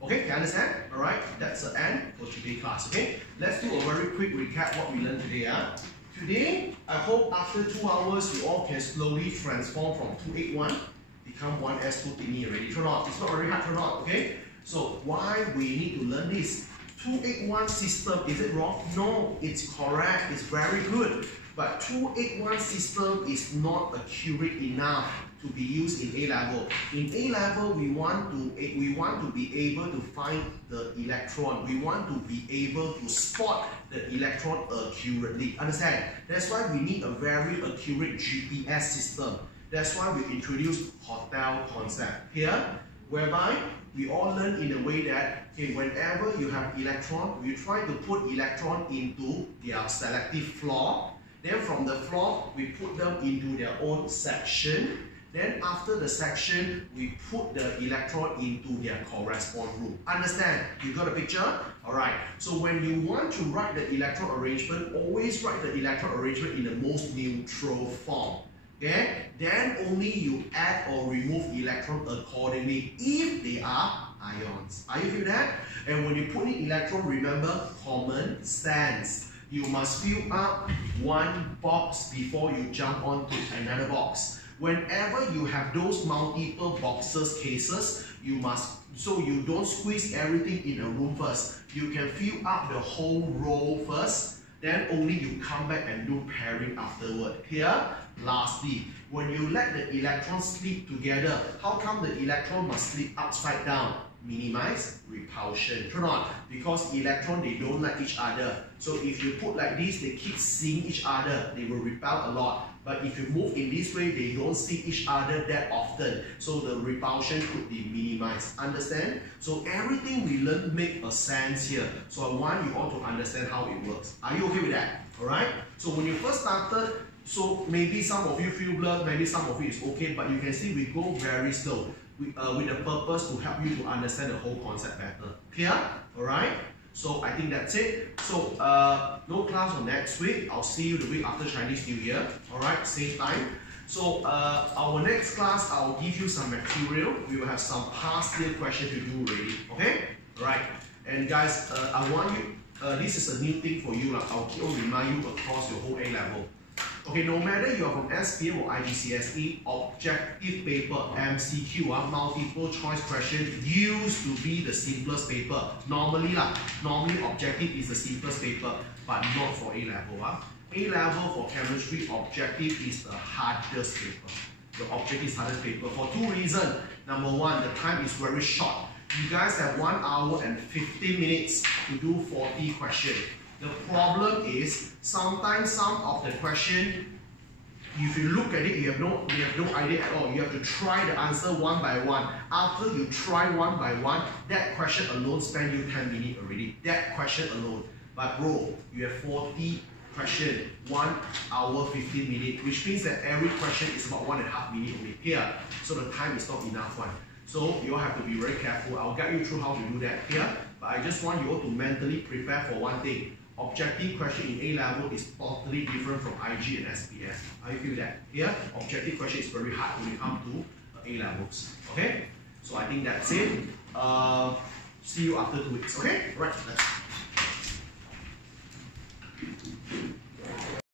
Okay, you understand? Alright, that's the end for today's class, okay? Let's do a very quick recap what we learned today. Today, I hope after 2 hours, you all can slowly transform from 281, become 1s2 thingy already. True or not? It's not very hard, true or not? Okay? So, why we need to learn this? 281 system, is it wrong? No, it's correct, it's very good. But 281 system is not accurate enough to be used in A-level. In A-level, we want to be able to find the electron. We want to be able to spot the electron accurately. Understand? That's why we need a very accurate GPS system. That's why we introduced hotel concept here, whereby we all learn in a way that whenever you have electron, we try to put electron into their selective floor. Then from the floor, we put them into their own section. Then after the section, we put the electron into their corresponding room. Understand? You got a picture? Alright, so when you want to write the electron arrangement, always write the electron arrangement in the most neutral form. Okay? Then only you add or remove electron accordingly if they are ions. Are you feel that? And when you put in electron, remember common sense. You must fill up one box before you jump on to another box. Whenever you have those multiple boxes cases, you must, so you don't squeeze everything in a room first. You can fill up the whole row first, then only you come back and do pairing afterward. Here, lastly, when you let the electrons sleep together, how come the electron must sleep upside down? Minimize repulsion. True or not? Because electron, they don't like each other. So if you put like this, they keep seeing each other, they will repel a lot. But if you move in this way, they don't see each other that often. So the repulsion could be minimized. Understand? So everything we learn make a sense here. So I want you all to understand how it works. Are you okay with that? Alright? So when you first started, so maybe some of you feel blurred, maybe some of you is okay, but you can see we go very slow with the purpose to help you to understand the whole concept better. Clear? Alright? So I think that's it. So no class on next week. I'll see you the week after Chinese New Year. Alright, same time. So our next class, I'll give you some material. We will have some past year questions to do already. Okay? Alright. And guys, I want you, this is a new thing for you. I'll keep on remind you across your whole A level. Okay, no matter you are from SPM or IGCSE, objective paper, MCQ, multiple choice question used to be the simplest paper. Normally objective is the simplest paper, but not for A level. A level for chemistry, objective is the hardest paper. The objective is hardest paper for two reasons. Number one, the time is very short. You guys have 1 hour and 15 minutes to do 40 questions. The problem is sometimes some of the question, if you look at it, you have no idea at all. You have to try the answer one by one. After you try one by one, that question alone spend you 10 minutes already. That question alone. But bro, you have 40 questions, 1 hour 15 minutes, which means that every question is about 1.5 minutes only here. So the time is not enough one. So you all have to be very careful. I'll guide you through how to do that here. But I just want you all to mentally prepare for one thing. Objective question in A level is totally different from IG and SPS. How you feel that? Here, objective question is very hard when you come to A levels. Okay? So I think that's it. See you after 2 weeks. Okay? Right.